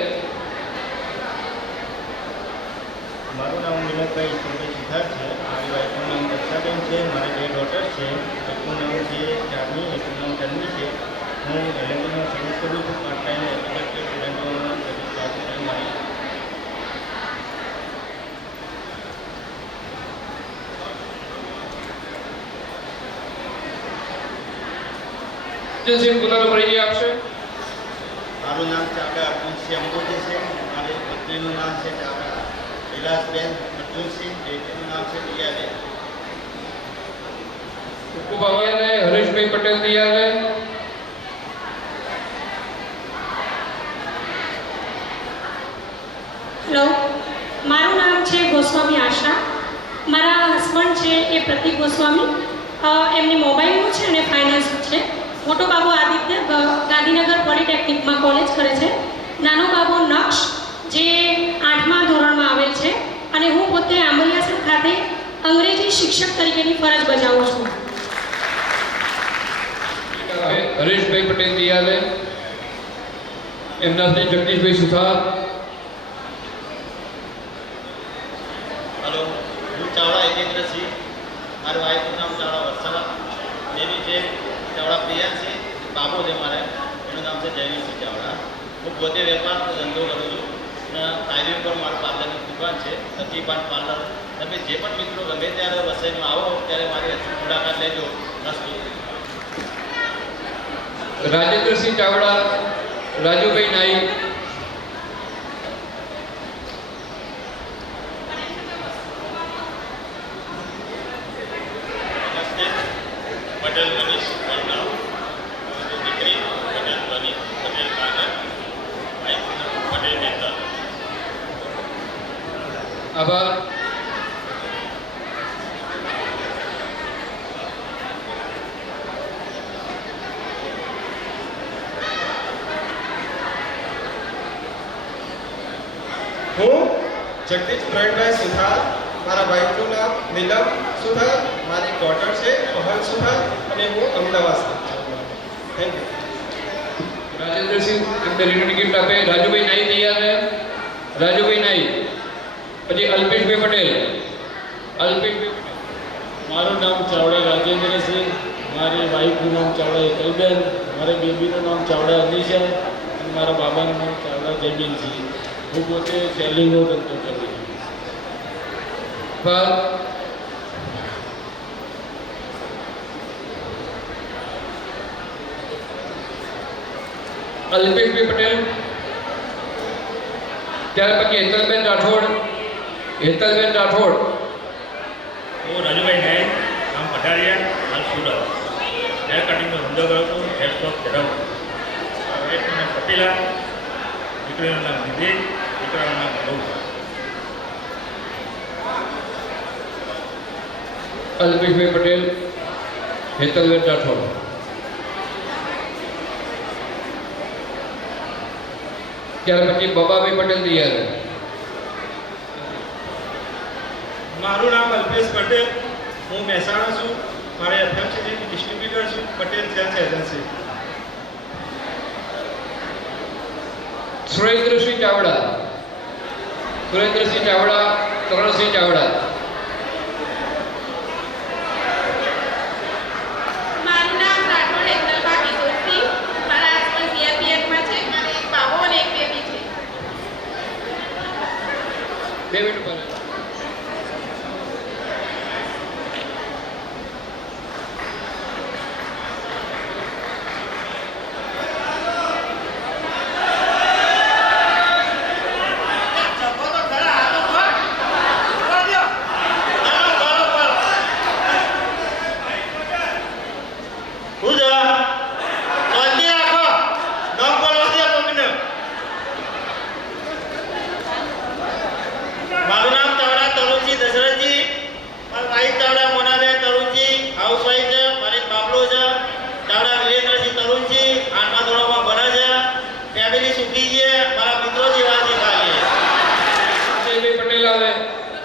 મારું નામ વિનોદભાઈ સુરેશ સિદ્ધાર્થ છે. મારી વાઈફનું નામ દક્ષાબેન છે. મારી 2 ડોટર છે. એકનું નામ છે ચારની, એકનું નામ તન્વી છે. હું એલએનટીમાં સર્વિસ કરું છું. પાર્ટ ટાઈમ એગ્રીકલ્ચર સ્ટુડન્ટોમાં સર્વિસ પાર્ટ ટાઈમ મારી. અર્જુનસિંહ પોતાનો પરિચય આપશે. મારું નામ ચાવડા અર્જુનસિંહ અંબોજી છે. મારી પત્નીનું નામ છે ચાવડા વિલાસબેન અર્જુનસિંહ. બેટીનું નામ છે દિયાબેન. ખૂબ ખૂબ આભાર. હરેશભાઈ પટેલ તૈયાર છે. હેલો, મારું નામ છે ગોસ્વામી આશા. મારા હસબન્ડ છે એ પ્રતિક ગોસ્વામી. એમની મોબાઈલનું છે અને ફાઇનાન્સનું છે. મોટો બાબુ આદિત્ય ગાંધીનગર પોલિટેકનિકમાં કોલેજ કરે છે. નાનો બાબુ નક્ષ જે 8મા ધોરણમાં આવેલ છે અને હું પોતે આંબલિયાસર ખાતે અંગ્રેજી શિક્ષક તરીકેની ફરજ બજાવું છું. હરેશભાઈ પટેલ તૈયાર છે. એમના શ્રી જગદીશભાઈ સુથાર. હલો, હું ચાવડા હિતેન્દ્રસિંહ. મારા વાઈફનું નામ ચાવડા વર્ષા. બેબી છે ચાવડા પ્રિયાંશી. બાબો છે મારે, એનું નામ છે જયવીરસિંહ ચાવડા. હું પોતે વેપારનો ધંધો કરું છું અને હાઈવે પર મારું પાર્લરની દુકાન છે, સતીપાન પાર્લર. તમે જે પણ મિત્રો ગમે ત્યારે વસઈમાં આવો ત્યારે મારી મુલાકાત લેજો. અસ્તુ. રાજેન્દ્રસિંહ ચાવડા, રાજુભાઈ નાઈક. પટેલ મનીષ પરનાવ, દીકરી પટેલ બની, પટેલ કાનર, વાઈફ પટેલ નેતા. આભાર. હું જગદીશ પ્રવીણભાઈ સુથાર. મારા વાઈફનું નામ નીલમ સુથાર, મારી ડોટર છે પહલ સુથાર અને હું અમદાવાદ છું. Thank you. રાજેન્દ્રસિંહ એમને રિટર્ન ગિફ્ટ આપે. રાજુભાઈ નાઈ તૈયાર છે. રાજુભાઈ નાઈ. પછી અલ્પેશભાઈ પટેલ. અલ્પેશભાઈ પટેલ. મારું નામ ચાવડા રાજેન્દ્રસિંહ, મારી વાઈફનું નામ ચાવડા એકલબેન, મારી બેબીનું નામ ચાવડા અનિશા અને મારા બાબાનું નામ ચાવડા જયબીનસિંહ. હું પોતે સેલિંગનો ધંધો કરું છું. આભાર. અલ્પેશભાઈ પટેલ. ત્યાર પછી હેતલબેન રાઠોડ. હેતલબેન રાઠોડ. હું રાજુભાઈ નાયક, ગામ પટારિયા, હાલ સુરત. હેર કટિંગનો ધંધો કરું છું, હેર સ્ટોક ધરાવું. વાઈફનું નામ કપિલા, દીકરીનું નામ નિધિ, દીકરાનું નામ ગૌ. અલ્પેશભાઈ પટેલ, હેતલબેન રાઠોડ. ત્યાર પછી બબાભાઈ પટેલ તૈયાર. મારું નામ અલ્પેશ પટેલ. હું મહેસાણા છું. મારે એફએમસીજીની ડિસ્ટ્રીબ્યુટર છું, પટેલ સેલ્સ એજન્સી. સુરેન્દ્રસિંહ ચાવડા. સુરેન્દ્રસિંહ ચાવડા, કરણસિંહ ચાવડા. મારું નામ રાઠોડ હેતલબા કિશોરસિંહ. મારા હસબન્ડ સીઆરપીએફમાં છે. મારે એક બાબો અને એક બેબી છે. 2 મિનિટ પર. મારું નામ ચાવડા તરુણજી દશરથજી. મારી વાઈફ ચાવડા મોનાબેન તરુણજી, હાઉસવાઈફ છે. મારી એક બાબલો છે ચાવડા વિરેન્દ્રસિંહ તરુણજી, 8મા ધોરણમાં ભણે છે. ફેમિલી સુખી છે. મારા મિત્રો જેવા છે ખાલી. અજયભાઈ પટેલ આવે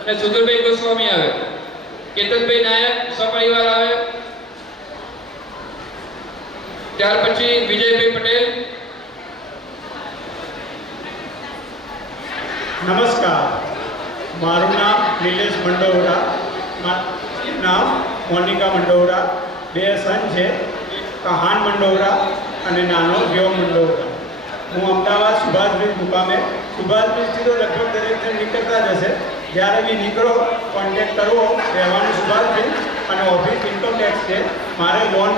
અને સુધીરભાઈ ગોસ્વામી આવે. કેતનભાઈ નાયક સપરિવાર આવે. ત્યાર પછી વિજયભાઈ પટેલ. નમસ્કાર, મારું નામ નિલેશ મંડોરા, મારું નામ મોનિકા મંડોરા. 2 સન છે, કહાન મંડોરા અને નાનો વ્યોમ મંડોરા. હું અમદાવાદ સુભાષ બ્રિજ મુકામે. સુભાષ બ્રિજથી તો લગભગ દરેક જણ નીકળતા જ હશે. જ્યારે બી નીકળો કોન્ટેક્ટ કરવો. રહેવાનું સુભાષ બ્રિજ અને ઓફિસ ઇન્કમ ટેક્સ છે. મારે લોન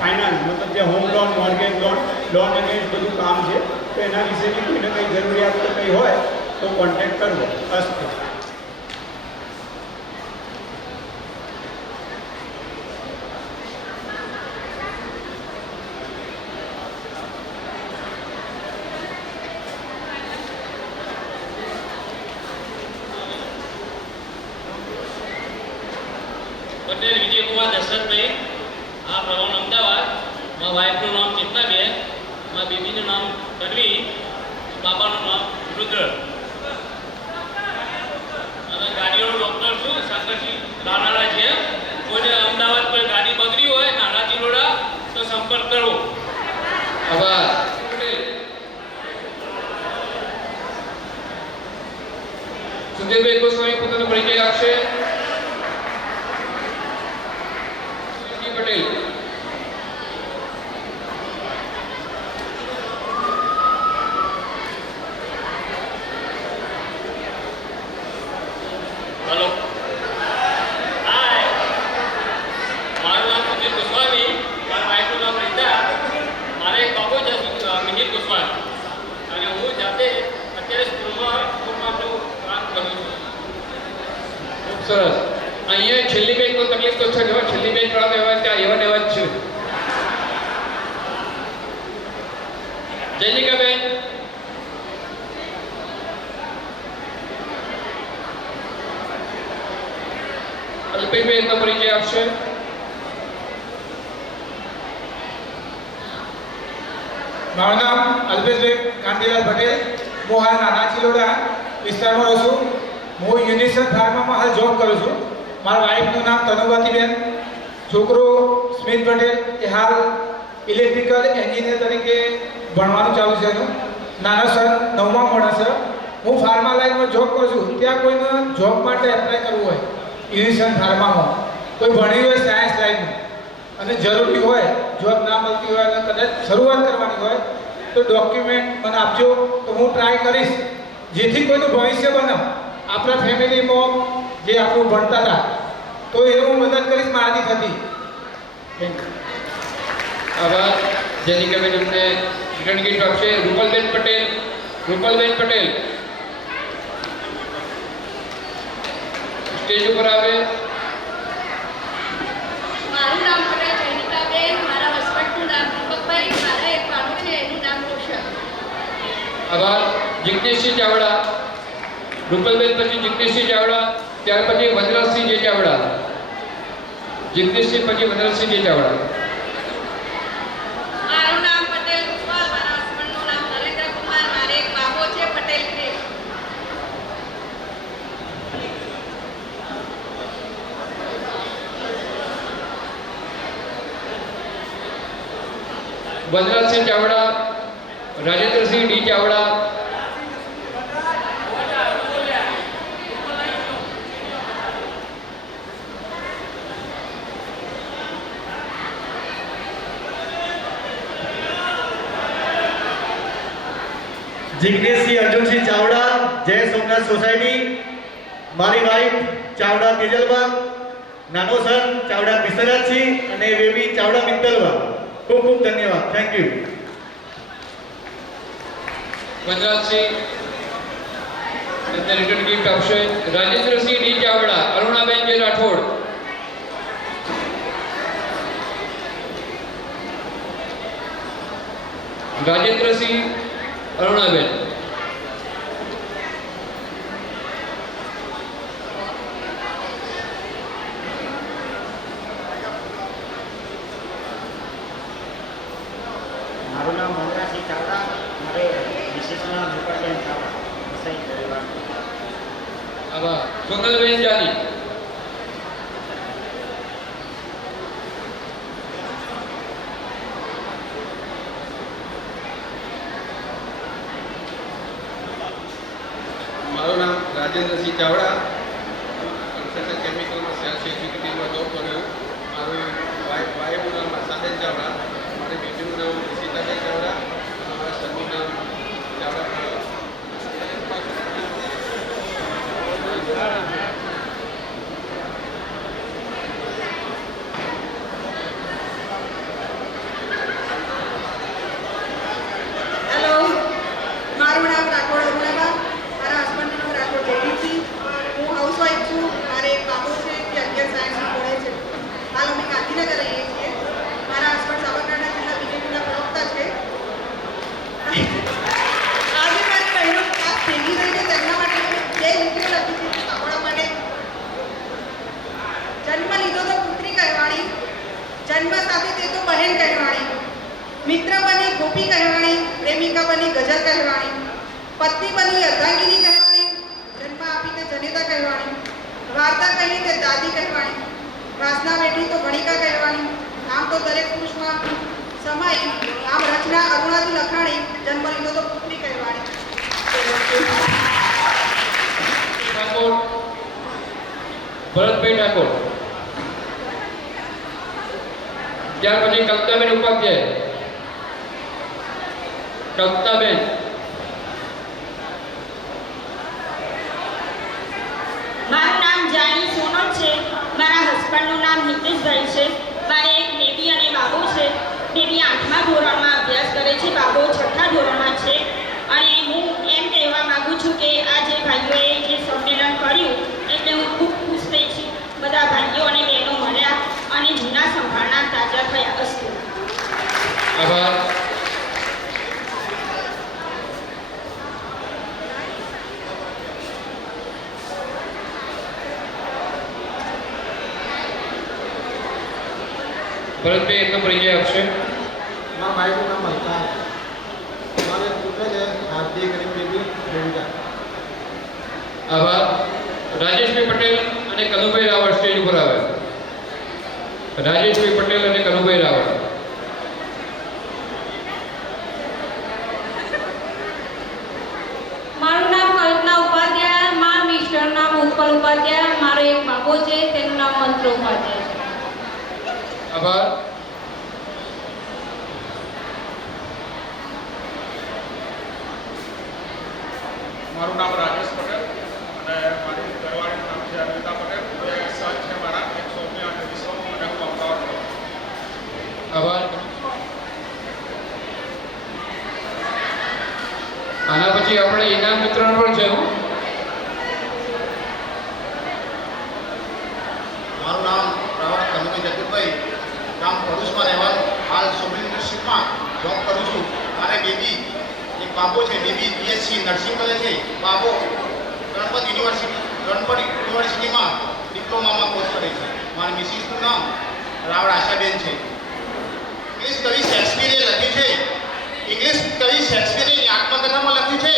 ફાઇનાન્સ મતલબ જે home loan, mortgage loan, loan against બધું કામ છે. તો એના વિશેની કોઈને કંઈ જરૂરિયાત તો કંઈ હોય તો કોન્ટેક્ટ કરવો. અસ્તુ. પટેલ વિજયકુમાર દશરથભાઈ. આ પ્રવાણ અમદાવાદ. મારા વાઈફનું નામ ચેતનાબેન, મારા બેબીનું નામ તન્વી, બાબાનું નામ રુદ્ર. અને ગાડીઓનો ડૉક્ટર છું શંકરસિંહ નાનાના છે. કોઈને અમદાવાદ પર ગાડી બગડી હોય નાના ચિલોડા તો સંપર્ક કરો. આભાર. સુધીરભાઈ ગોસ્વામી પોતાનો પરિચય આપશે. પટેલ. હલો. હાય. મારું નામ સુધીર ગોસ્વામી, મારા વાઈફનું નામ રીતા. મારે એક બાબો છે મિહિર ગોસ્વામી અને હું જાતે અત્યારે સ્કૂલમાં આપણું કામ કરું છું. ખૂબ સરસ. અહીંયા છેલ્લી બેંક તકલીફ તો છે જ. છેલ્લી બેંક વાળા એવા ત્યાં એવા ને એવા જ છે. જયનિકાબેન. અલ્પેશભાઈ એમનો પરિચય આપશે. મારું નામ અલ્પેશભાઈ કાંતિલાલ પટેલ. હું હાલ નાના ચિલોડા વિસ્તારમાં રહું છું. હું યુનિસેફ ફાર્મામાં હાલ જોબ કરું છું. મારા વાઈફનું નામ તનુવતીબેન. છોકરો સ્મિત પટેલ એ હાલ ઇલેક્ટ્રિકલ એન્જિનિયર તરીકે ભણવાનું ચાલુ છે એનું. નાનો સર 9મા ભણે છે. હું ફાર્મા લાઈનમાં જોબ કરું છું. ત્યાં કોઈને જોબ માટે એપ્લાય કરવું હોય યુનિસેફ ફાર્મામાં, કોઈ ભણી હોય સાયન્સ લાઈનમાં અને જરૂરી હોય જોબ ના મળતી હોય અને કદાચ શરૂઆત કરવાની હોય તો ડોક્યુમેન્ટ મને આપજો તો હું ટ્રાય કરીશ જેથી કોઈનું ભવિષ્ય બને. આપણા ફેમિલીમાં જે આપણું ભણતા હતા તો એને હું મદદ કરીશ મારાથી થતી. Thank you. આભાર. જયનિકાબેન અમને રિટર્ન ગિફ્ટ આપશે. રૂપલબેન પટેલ. રૂપલબેન પટેલ સ્ટેજ ઉપર આવે. મારું નામ પટેલ જયનિકાબેન. મારા હસબન્ડનું નામ દીપકભાઈ. મારા એક બાળક છે એનું નામ રોશન. આભાર. જિગ્નેશસિંહ ચાવડા. રૂપલબેન પછી જિગ્નેશસિંહ ચાવડા, ત્યાર પછી વનરાજસિંહ જે ચાવડા. જિગ્નેશસિંહ પછી વનરાજસિંહ જે ચાવડા. મારું નામ પટેલ રૂપલ. મારા હસબન્ડનું નામ નરેન્દ્ર કુમાર. મારે એક બાબો છે પટેલ ક્રિશ. વનરાજસિંહ ચાવડા, રાજેન્દ્રસિંહ ડી ચાવડા. જિગ્નેશસિંહ અર્જુનસિંહ ચાવડા, જય સોમનાથ સોસાયટી. મારી વાઈફ ચાવડા તેજલબા, નાનો સન ચાવડા વિશ્વનાથસિંહ અને બેબી ચાવડા મિત્તલબા. ખૂબ ખૂબ ધન્યવાદ. Thank you. Vanrajsinh return gift આપશે. રાજેન્દ્રસિંહ ડી ચાવડા, અરુણાબેન જે રાઠોડ. રાજેન્દ્રસિંહ, અરુણાબેન. મારું નામ મંગરાસિંહ ચાવડા. મારે વિશેષનું નામ રૂપાબેન ચાવડા. વસઈ પરિવાર. આભાર. સોનલબેન જાની. મારું નામ રાજેન્દ્રસિંહ ચાવડા. કન્સ્ટ્રક્શન કેમિકલમાં સેલ્સ એક્ઝિક્યુટિવમાં જોબ કર્યો. મારું વાઈફનું નામ સાદેન ચાવડા. મારી બેટીનું નામ સીતાબેન ચાવડા. મારા સનનું નામ ચાવડા. હેલો. મારું નામ રાઠોડ અરુણાબા. મારા હસબન્ડનું નામ રાઠોડ જયદીપસિંહ. હું હાઉસવાઈફ છું. મારે એક બાબો છે જે 11 સાયન્સમાં ભણે છે. હાલ અમે ગાંધીનગર રહીએ છીએ. મારા હસબન્ડ સાબરકાંઠા જિલ્લા બીજેપીના પ્રવક્તા છે. આજે મારી બહેનો ખાસ ભેગી થઈને તેમના માટે બે લીટીઓ લખી છે સાંભળવા માટે. જન્મ લીધો તો પુત્રી કહેવાણી, જન્મ સાથે તે તો બહેન કહેવાણી, મિત્ર બની ગોપી કહેવાણી, પ્રેમિકા બની ગઝલ કહેવાણી, પત્ની બની અર્ધાંગીની કહેવાણી, જન્મ આપીને જનેતા કહેવાણી, વાર્તા કહી તે દાદી કહેવાની, વાસના બેઠી તો ગણિકા કહેવાની. આમ તો દરેક પુરુષમાં સમાઈ, આમ રચના અરુણાથી લખાણી, જન્મ લીધો તો પુત્રી કહેવાની. ઠાકોર ભરતભાઈ ઠાકોર, ત્યાર પછી કલ્પનાબેન ઉપાધ્યાય. કલ્પનાબેન, મારું નામ જાની સોનલ છે. મારા હસબન્ડનું નામ હિતેશભાઈ છે. મારે એક બેબી અને બાબો છે. બેબી 8મા ધોરણમાં અભ્યાસ કરે છે, બાબો 6થા ધોરણમાં છે. અને હું એમ કહેવા માંગુ છું કે આ જે ભાઈઓએ જે સંમેલન કર્યું એટલે હું ખૂબ ખુશ થઈ છું. બધા ભાઈઓ અને બહેનો મળ્યા અને જૂના સંભાળના તાજા થયા. અસ્તુ. આભાર. ભરતભાઈ એકદમ પરિચય આપશે. મારા ભાઈનું નામ હલકા, મારે પુત્ર છે હાર્દિક અને બેબી રેવિકા. આભાર. રાજેશભાઈ પટેલ અને કનુભાઈ રાવળ સ્ટેજ ઉપર આવે. રાજેશભાઈ પટેલ અને કનુભાઈ રાવળ. મારું નામ કલ્પના ઉપાધ્યાય, મારા મિસ્ટરનું નામ ઉત્પલ ઉપાધ્યાય, મારો એક બાબો છે તેનું નામ મંત્ર ઉપાધ્યાય છે. આભાર. મારું નામ રાજેશ પટેલ અને મારી ઘરવાળીનું નામ છે અમિતા પટેલ. બે સન છે મારા, એક સૌમ્ય અને વિશ્વ, અને હું અમદાવાદ રહું છું. આભાર. આના પછી આપણે ઇનામ વિતરણ પણ છે. મારું નામ રાવળ કનુભાઈ જગદીપભાઈ, ગામ ભરૂચમાં રહેવાનું. હાલ સોબલ ઇન્ડસ્ટ્રીમાં જોબ કરું છું. મારે બેબી એક બાબો છે, બેબી બીએસસી નર્સિંગ કરે છે. બાબો ગણપત યુનિવર્સિટીમાં ડિપ્લોમામાં કોર્સ કરે છે. મારી મિસિસનું નામ રાવળ આશાબેન છે. ઇંગ્લિશ કવિ શેક્સપિયરે લખ્યું છે, ઇંગ્લિશ કવિ શેક્સપિયરની આત્મકથામાં લખ્યું છે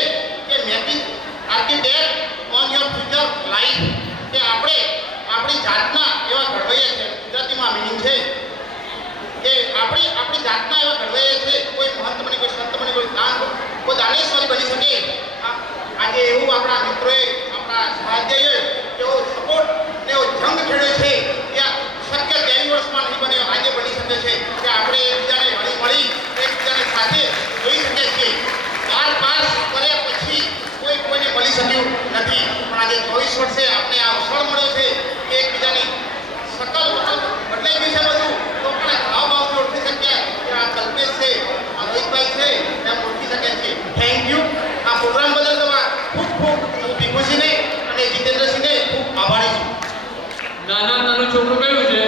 કે making architect on your future life, કે આપણે આપણી જાતના એવા ઘડવૈયા છે. ગુજરાતીમાં મિનિંગ છે કે આપણી જાતના એવા ઘડવૈયા છે. કોઈ મહંત બને, કોઈ સંત બને, કોઈ દાનેશ્વરી બની શકે. આજે એવું આપણા મિત્રોએ, આપણા સ્વાધ્યાયોએ એવો સપોર્ટ ને એવો જંગ ખેડ્યો છે કે શક્ય 3 વર્ષમાં નહીં બને, આજે બની શકે છે કે આપણે એકબીજાને હળી મળી એકબીજાને સાથે જોઈ શકીએ છીએ. 12 પાસ કર્યા પછી કોઈને મળી શક્યું નથી, પણ આજે 24 વર્ષે આપણે આ અવસર મળ્યો છે કે એકબીજાની શકલ બદલાઈ ગઈ છે બધું, તો પણ ભાવભાવથી ઓળખી શક્યા કે આ કલ્પેશ છે, આ રોહિતભાઈ છે, એમ ઓળખી શકે છે. Thank you. આ પ્રોગ્રામ બદલ ખૂબ ખૂબ હું ભીખુસિંહને અને જીતેન્દ્રસિંહને ખૂબ આભારી છું. નાનું છોકરું બેઠું છે.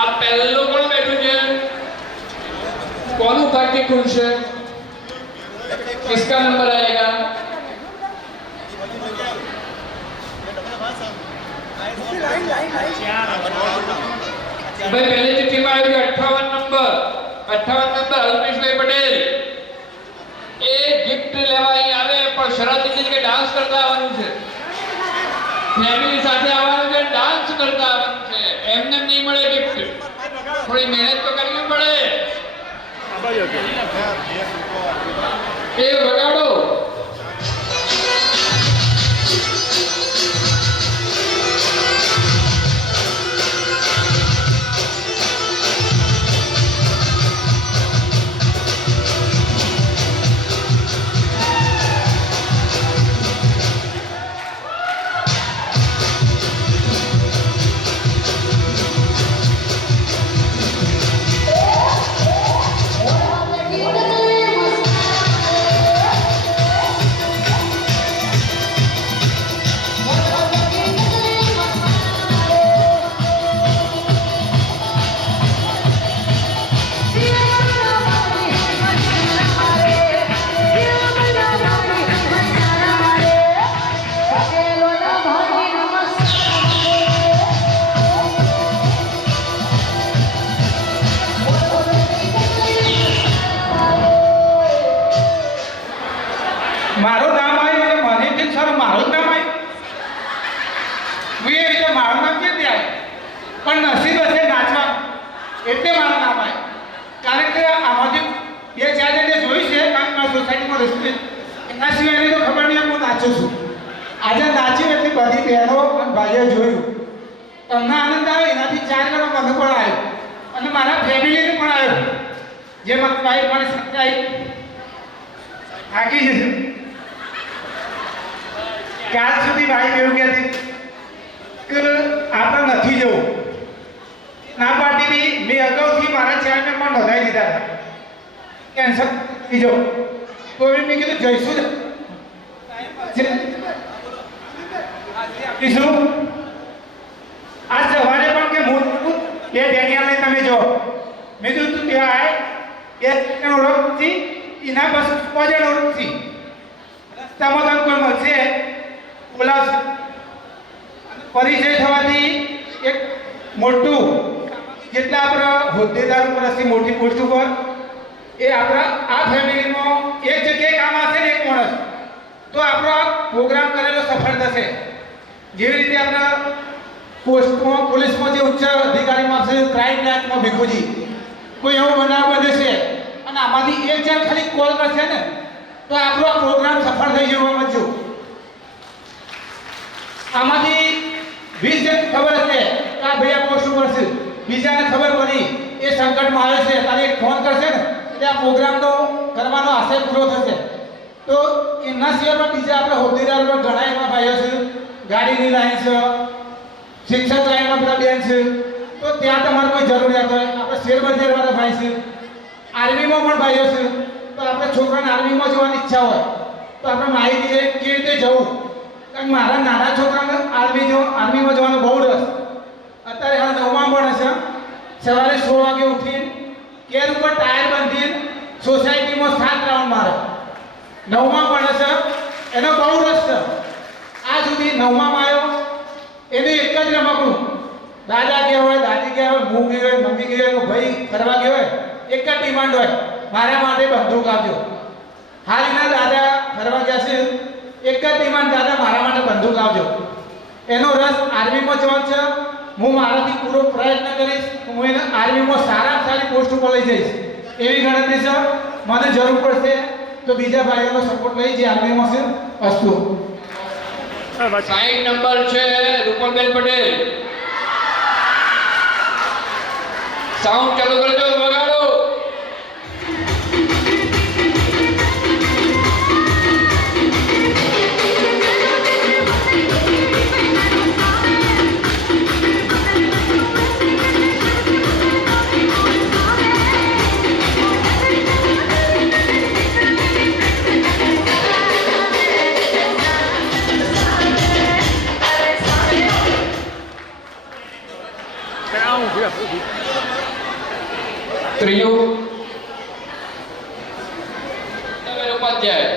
આ પહેલું કોણ બેઠું છે? કોનું ભાગ્ય ખુલશે? किसका नंबर आएगा? भाई पहले चिट्ठी में आएगी 58 नंबर अल्पेशભાઈ પટેલ. એ ગિફ્ટ લેવા અહીં આવે પણ શરત એ કે ડાન્સ કરતા આવવાનું છે. ફેમિલી સાથે આવવાનું છે, ડાન્સ કરતા આવવાનું છે. એમને નહીં મળે ગિફ્ટ, થોડી મહેનત તો કરવી પડે. એ વગાડો. Thank you. એટલે મારું નામ આવ્યું. કારણ કે આમાંથી બે ચાર જણને જોયું છે કારણ કે મારી સોસાયટીમાં રસ્તે એના સિવાય એને તો ખબર નહીં હું નાચું છું. આજે નાચ્યું એટલે બધી બહેનો અને ભાઈઓ જોયું. તમને આનંદ આવે એનાથી 4 ગણો મને પણ આવ્યો અને મારા ફેમિલીને પણ આવ્યો. જે મારી વાઈફ મને સમજાઈ થાકી જશે. કાલ સુધી વાઈફ એવું કહેતી કે આપણે નથી જવું. ના પાર્ટીની મેં અગાઉથી મારા ચેરમેન પણ નોંધાવી દીધા હતા કેન્સલ બીજો તો મેં કીધું જઈશું આપીશું. આજ સવારે પણ કે હું બે બેનિયાને તમે જો મેં કીધું તું ત્યાં આય એ ઓળખથી એના બસ 5 જણ ઓળખથી રસ્તામાં તને કોઈ મળશે બોલાવશે. પરિચય થવાથી એક મોટું જેટલા આપણા હોદ્દેદાર ઉપર હશે મોટી પોસ્ટ ઉપર એ આપણા આ ફેમિલીમાં એક જગ્યાએ કામ આવશે ને એક માણસ તો આપણો આ પ્રોગ્રામ કરેલો સફળ થશે. જેવી રીતે આપણા પોસ્ટમાં પોલીસમાં જે ઉચ્ચ અધિકારીમાં હશે ક્રાઇમ બ્રાન્ચમાં ભીખુજી કોઈ એવો બનાવ બને છે અને આમાંથી એક જણ ખાલી કોલ કરશે ને તો આપણો આ પ્રોગ્રામ સફળ થઈ જવા સમજો. આમાંથી 20 જણ ખબર હશે કે આ ભાઈ આ પોસ્ટ ઉપર છે બીજાને ખબર પડી એ સંકટમાં આવે છે તારે એક ફોન કરશે ને એટલે આ પ્રોગ્રામનો કરવાનો આશય પૂરો થશે. તો એમના સિવાય પણ બીજા આપણા હોદ્દેદાર પર ઘણા એવા ભાઈઓ છે ગાડીની લાઈન છે શિક્ષક લાઈનમાં પેલા બેન છે તો ત્યાં તમારે કોઈ જરૂરિયાત હોય આપણે શેરબજારવાળા ભાઈ છે આર્મીમાં પણ ભાઈઓ છે તો આપણે છોકરાને આર્મીમાં જવાની ઈચ્છા હોય તો આપણે માહિતી લઈએ કેવી રીતે જવું. કારણ મારા નાના છોકરાને આર્મીમાં જવાનો બહુ રસ. અત્યારે હાલ 9માં ભણે છે. સવારે 6 વાગે ઉઠી કેર ઉપર ટાયર બાંધી સોસાયટીમાં 7 રાઉન્ડ મારે. 9માં ભણે છે એનો બહુ રસ છે. આ સુધી 9માં આવ્યો એનું એક જ રમકડું દાદા ગયા હોય દાદી ગયા હોય હું ગયો હોય મમ્મી ગયો હોય ભાઈ ફરવા ગયો હોય એક જ ડિમાન્ડ હોય મારા માટે બંદૂક આપજો. હાલ એના દાદા ફરવા ગયા છે એક જ ડિમાન્ડ દાદા મારા માટે બંદૂક આપજો. એનો રસ આર્મીમાં જવાનો છે. હું મારાથી પૂરો પ્રયત્ન કરીશ હું એને આર્મીમાં સારામાં સારી પોસ્ટ ઉપર લઈ જઈશ એવી ગણતરી છે. મને જરૂર પડશે તો બીજા ભાઈઓનો સપોર્ટ લઈ જે આર્મીમાં છે. અસ્તુ. 60 નંબર છે રૂપલબેન પટેલ. સાઉન્ડ ચાલુ કરજો વગાડો. ત્રીજું ઉપાધ્યાય.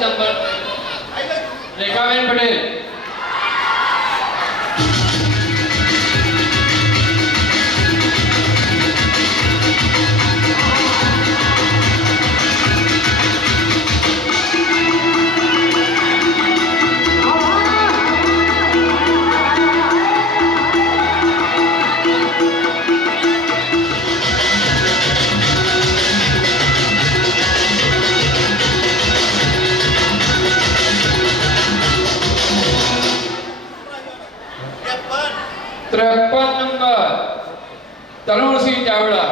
નંબર રેખાબેન પટેલ. તરુણસિંહ ચાવડા.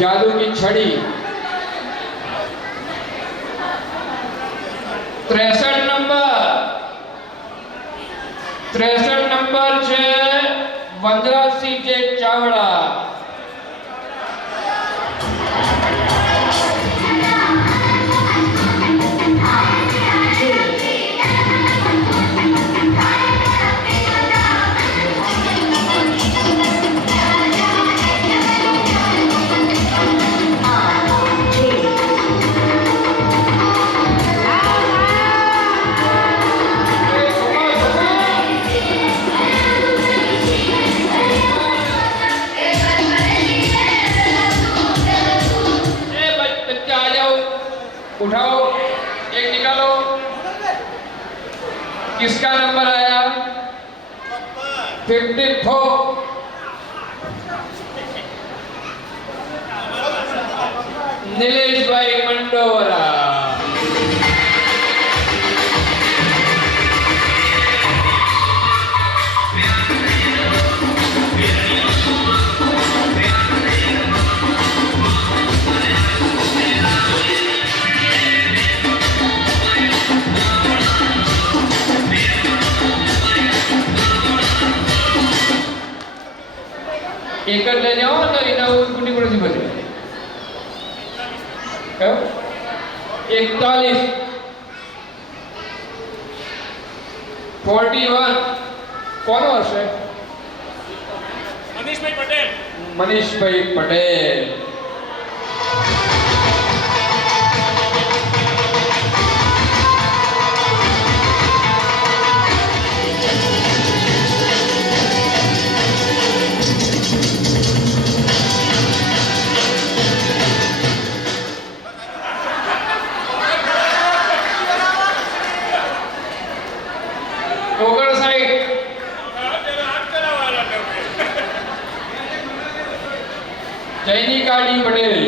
जादू की छड़ी 63 नंबर છે વનરાજસિંહ જે ચાવડા. उठाओ, एक निकालो. किसका नंबर आया? 54. नीलेश भाई मंडोवरा. एक ले जाओ तो इना गुटी गुटी बजे 41 41 कौन हશે? Manishbhai Patel. Manishbhai Patel. Jainika D Patel.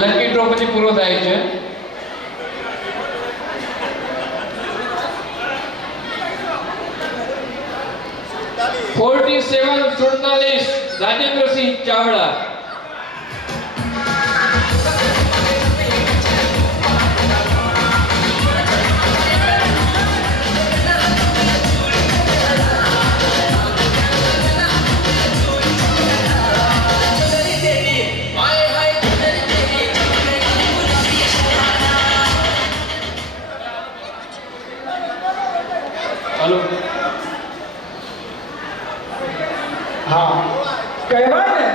Lucky draw પછી પૂરો થાય છે. રાજેન્દ્રસિંહ ચાવડા. हेलो हाँ कहेवाय ने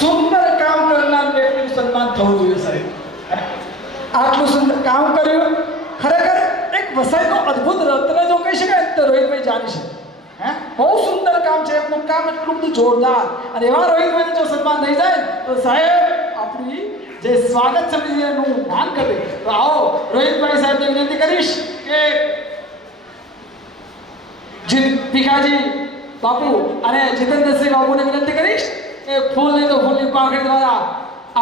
सुंदर काम करनार व्यक्तिનું સન્માન થવું જોઈએ સાહેબ. આટલું સુંદર કામ કર્યું ખરેખર એક વસાઈનો અદ્ભુત રત્ન જો કહી શકાય તો રોહિતભાઈ જાણી છે. હે બહુ સુંદર કામ છે. એમનું કામ એટલું બધું જોરદાર અને એવા રોહિતભાઈને જો સન્માન થઈ જાય તો સાહેબ આપણી જે સ્વાગત સમિતિનું માન કરે. તો આવો રોહિતભાઈ સાહેબને વિનંતી કરીશ કે ભીખાજી બાપુ અને જીતેન્દ્રસિંહ બાપુને વિનંતી કરીશ કે ફૂલ નહીં તો ફૂલની પાંખડી દ્વારા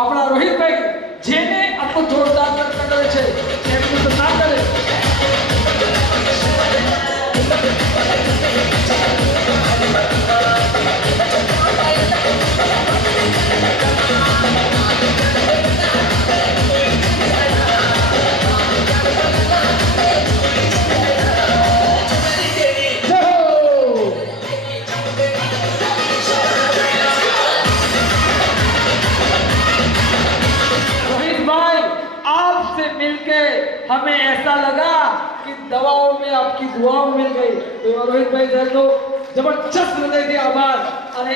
આપણા રોહિતભાઈ જેને આટલું જોરદાર નૃત્ય કરે છે એમનું સન્માન કરે. हमें ऐसा लगा कि दवाओं में आपकी दुआओं मिल गई। तो रोहित भाई सर नो जबरदस्त हृदयથી આભાર। અને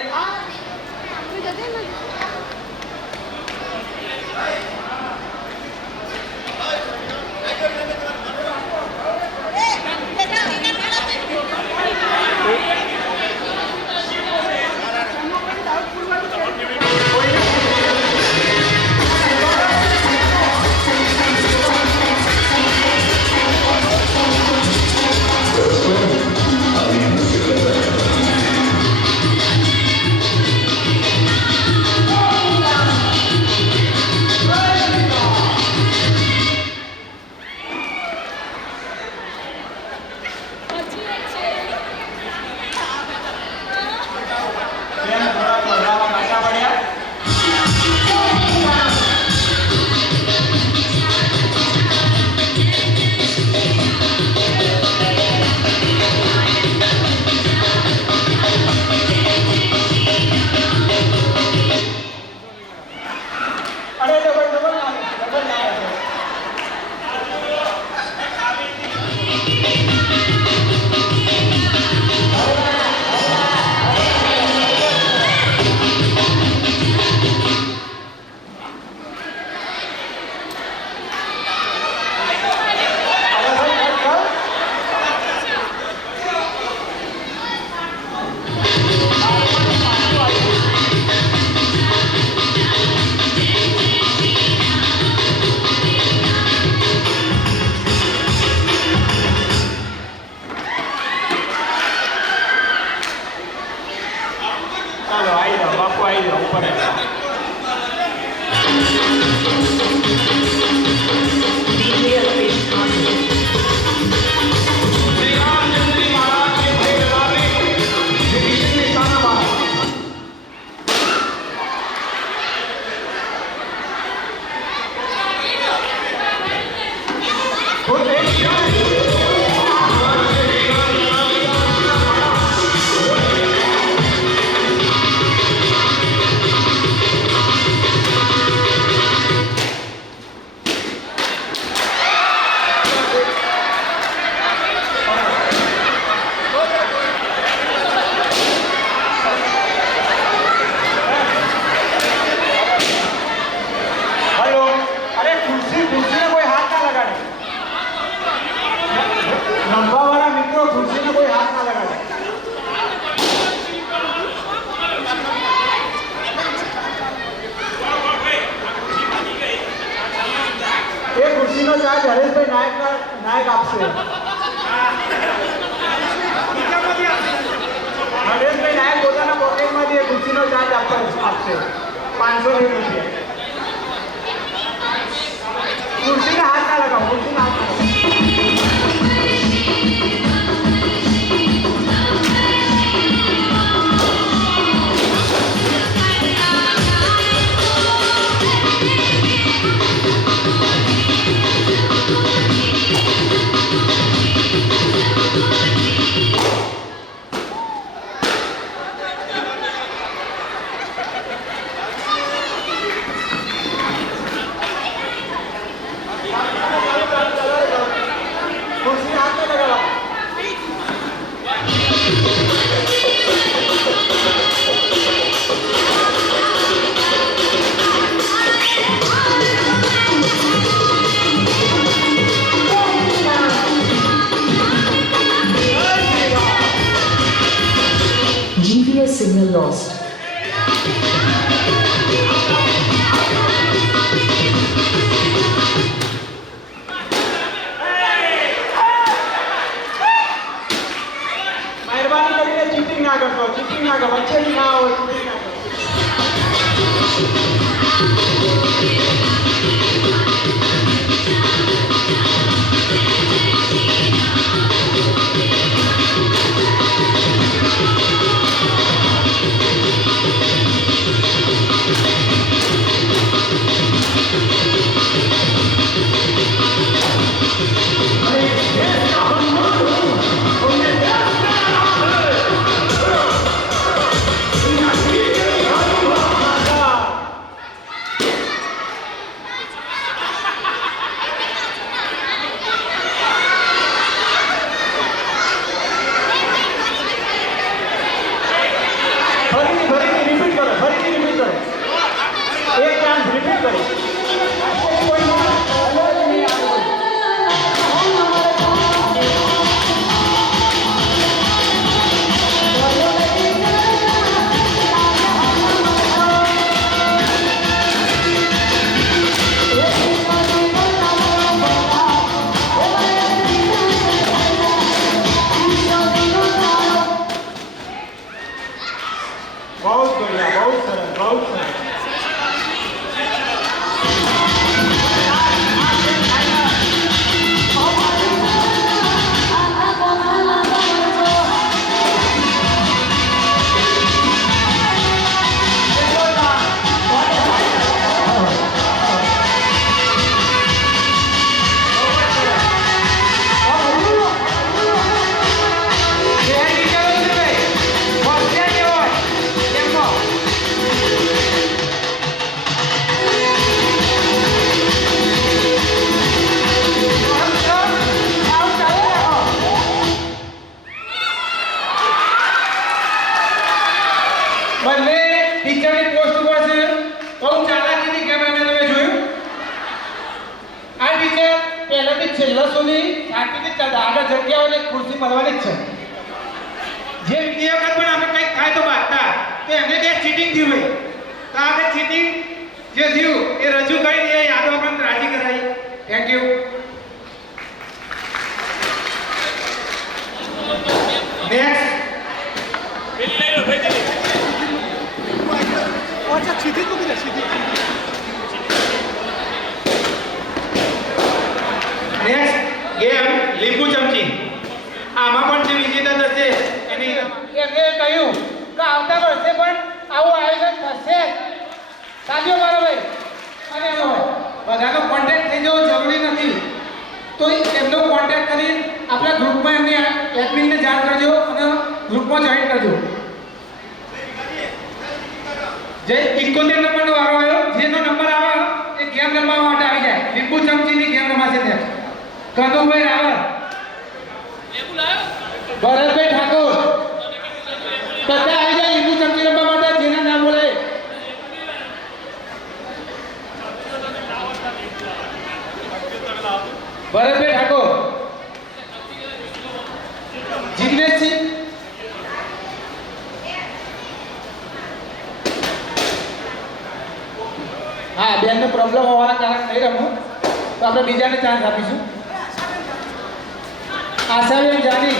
GPS signal lost. મહેરબાની કરીને ચીટિંગ ના કરતો, ચીટિંગ ના કરો, વચ્ચેથી ના આવો, ચીટિંગ ના કરો. બહુ સરસ બહુ સરસ. બંને ટીચરની પોસ્ટ ઉપર છે. બહુ ચાલાકીથી કેમ એને તમે જોયું? આ ટીચર પહેલેથી છેલ્લા સુધી શાંતિથી ચાલતા આગળ જગ્યા હોય એટલે ખુરશી મળવાની જ છે. જે બીજી વખત પણ આપણે કંઈક થાય તો બાંધતા તો એમને ત્યાં ચીટિંગ થયું હોય તો આપણે ચીટિંગ જે થયું એ રજૂ કરીને એ યાદો આપણને રાજી કરાવી. Thank you. Next next game લીંબુ ચમચી. આમાં પણ જે વિજેતા થશે એની એમને કહ્યું કે આવતા વર્ષે પણ આવું આયોજન થશે. સાચો મારો ભાઈ? અને બધાનો કોન્ટેક્ટ થઈ જવો જરૂરી નથી. તો એમનો કોન્ટેક્ટ કરી આપણા ગ્રુપમાં એમને એડમિનને જાણ કરજો અને ગ્રુપમાં જોઈન કરજો. જે 71 નંબરનો વારો આવ્યો, જેનો નંબર આવે એ ગેમ રમવા માટે આવી જાય. લીંબુ ચમચીની ગેમ રમાશે ત્યાં. કનુભાઈ રાવલ, ભરતભાઈ ઠાકોર બધા આવી જાય લીંબુ ચમચી રમવા માટે. જેના નામ બોલે ભરતભાઈ ઠાકોર, જિગ્નેશસિંહ, હા બેનનો પ્રોબ્લેમ હોવાના કારણે નહીં રમવું તો આપણે બીજાને ચાન્સ આપીશું. આશાબેન જાની,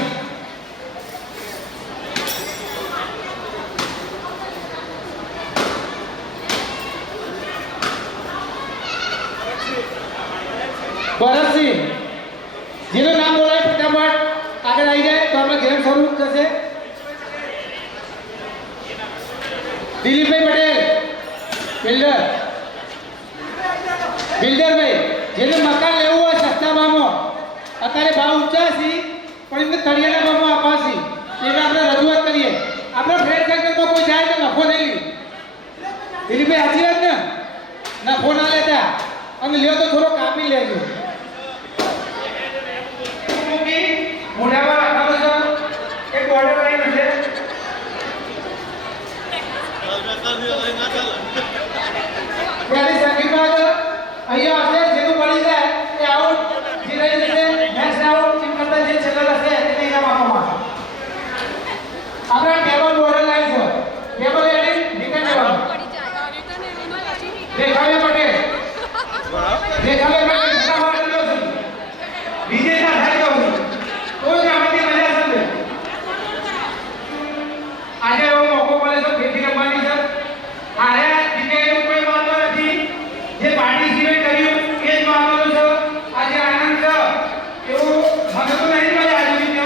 ભરતસિંહ, જેનું નામ બોલાય ફટાફટ આગળ આવી જાય તો આપણે ગેમ શરૂ થશે. દિલીપભાઈ પટેલ, બિલ્ડર, બિલ્ડરભાઈ, જેને મકાન લેવું હોય સસ્તા ભાવમાં, અત્યારે ભાવ ઊંચા છે પણ એમને તળિયાના ભાવમાં અપાશે એટલે આપણે રજૂઆત કરીએ. આપણા ફ્રેન્ડ સર્કલમાં કોઈ જાય તો નફો નહીં લે. દિલીપભાઈ સાચી વાત ને? નફો ના લેતા અને લ્યો તો થોડો કાપી લેજો. મોઢામાં રાખવાનો છે એક બોર્ડર લાઈન હશે. ત્યારે સંગીત બાદ અહીંયા હશે જેનું પડી જાય એ આઉટ, જે રહી જશે નેક્સ્ટ આઉટ. ટીમ કરતા જે છેલ્લા હશે એને ઇનામ આપવામાં આવશે. આપણે ટેબલ બોર્ડર લાઈન છે. ટેબલ એડી રિટર્ન જવાનું. રેખાબેન પટેલ, રેખાબેન પટેલ ફટાફટ લો છે. વિજેતા થઈ ગયો છે. કોઈ ગામની મજા છે. આજે એવો મોકો મળે છે ફેરથી રમવાની છે. આરે જીતે એવું કોઈ વાંધો નથી. જે પાર્ટિસિપેટ કર્યું એ જ વાંધો છે. આજે આનંદ છે એવું મને તો નહીં મજા આવી છે.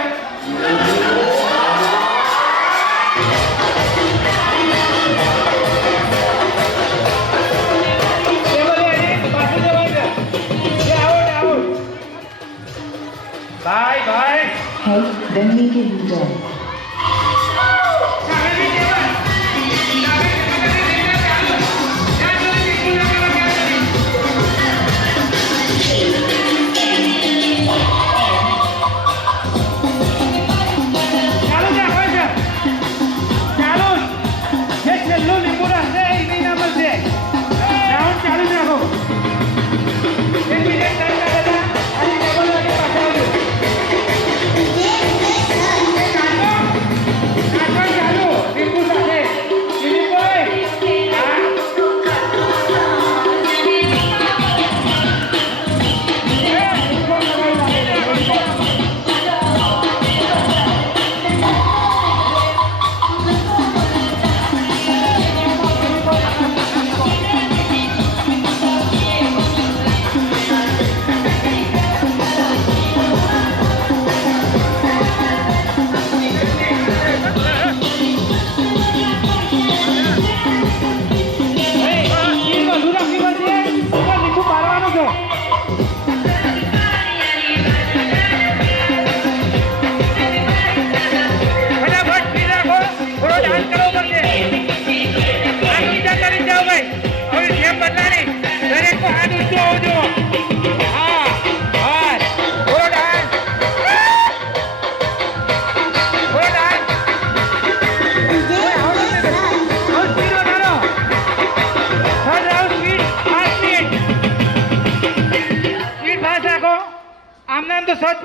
Bye, bye. Help them make a U-turn. ચાલુ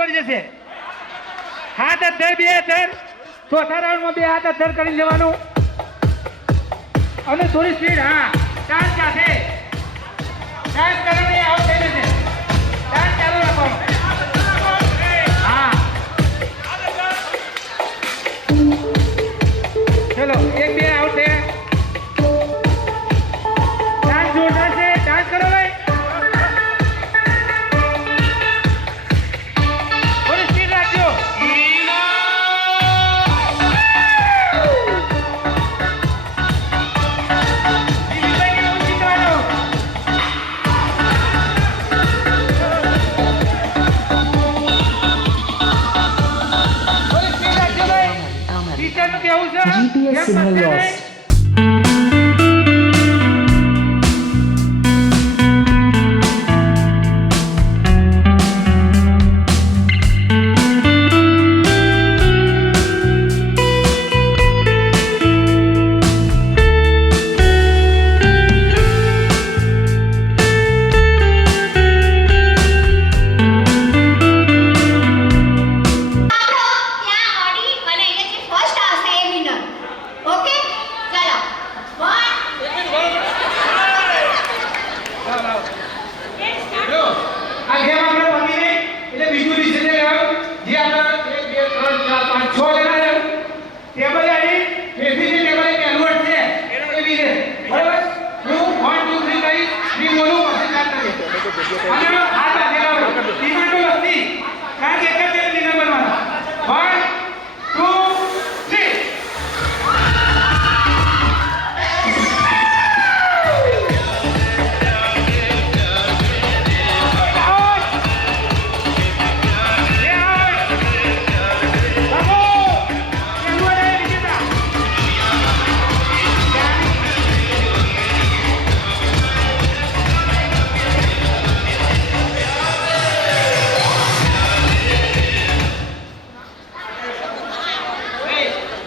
પડી જશે. હાથ અધ્ધર 2 અધ્ધર, ચોથા રાઉન્ડમાં 2 હાથ અધ્ધર કરી લેવાનું અને થોડી સ્પીડ. હા, ડાન્સ સાથે ડાન્સ કરો ને આઉટ થઈ જશે. ડાન્સ ચાલુ રાખવાનું. હા, ચલો 1 2 આઉટ છે. ડાન્સ જોરદાર છે. ડાન્સ કરો ભાઈ. થોડી સ્પીડ રાખજો. GPS signal lost.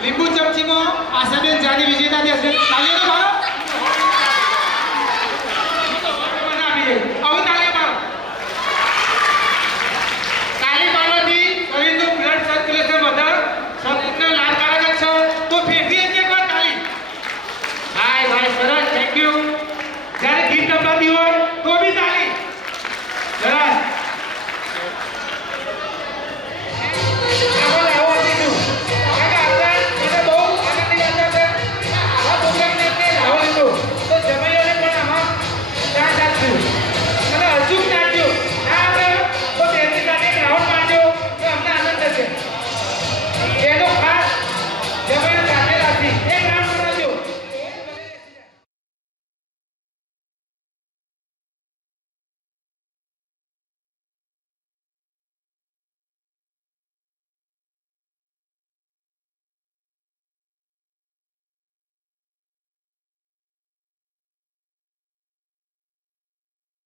લીંબુ ચમચીમાં આશાબેન જાની વિજેતા થયા છે. તાળીઓ તો મારો. હવે તાળીઓ મારો. તાળી મારવાથી શરીરનું બ્લડ સર્ક્યુલેશન વધે, શરીરને લાભકારક છે. તો ફેરવી એકવાર તાળી. હાય ભાઈ, સરસ, થેન્ક યુ. જ્યારે ગીત સંભળાતી હોય તો બી તાળી.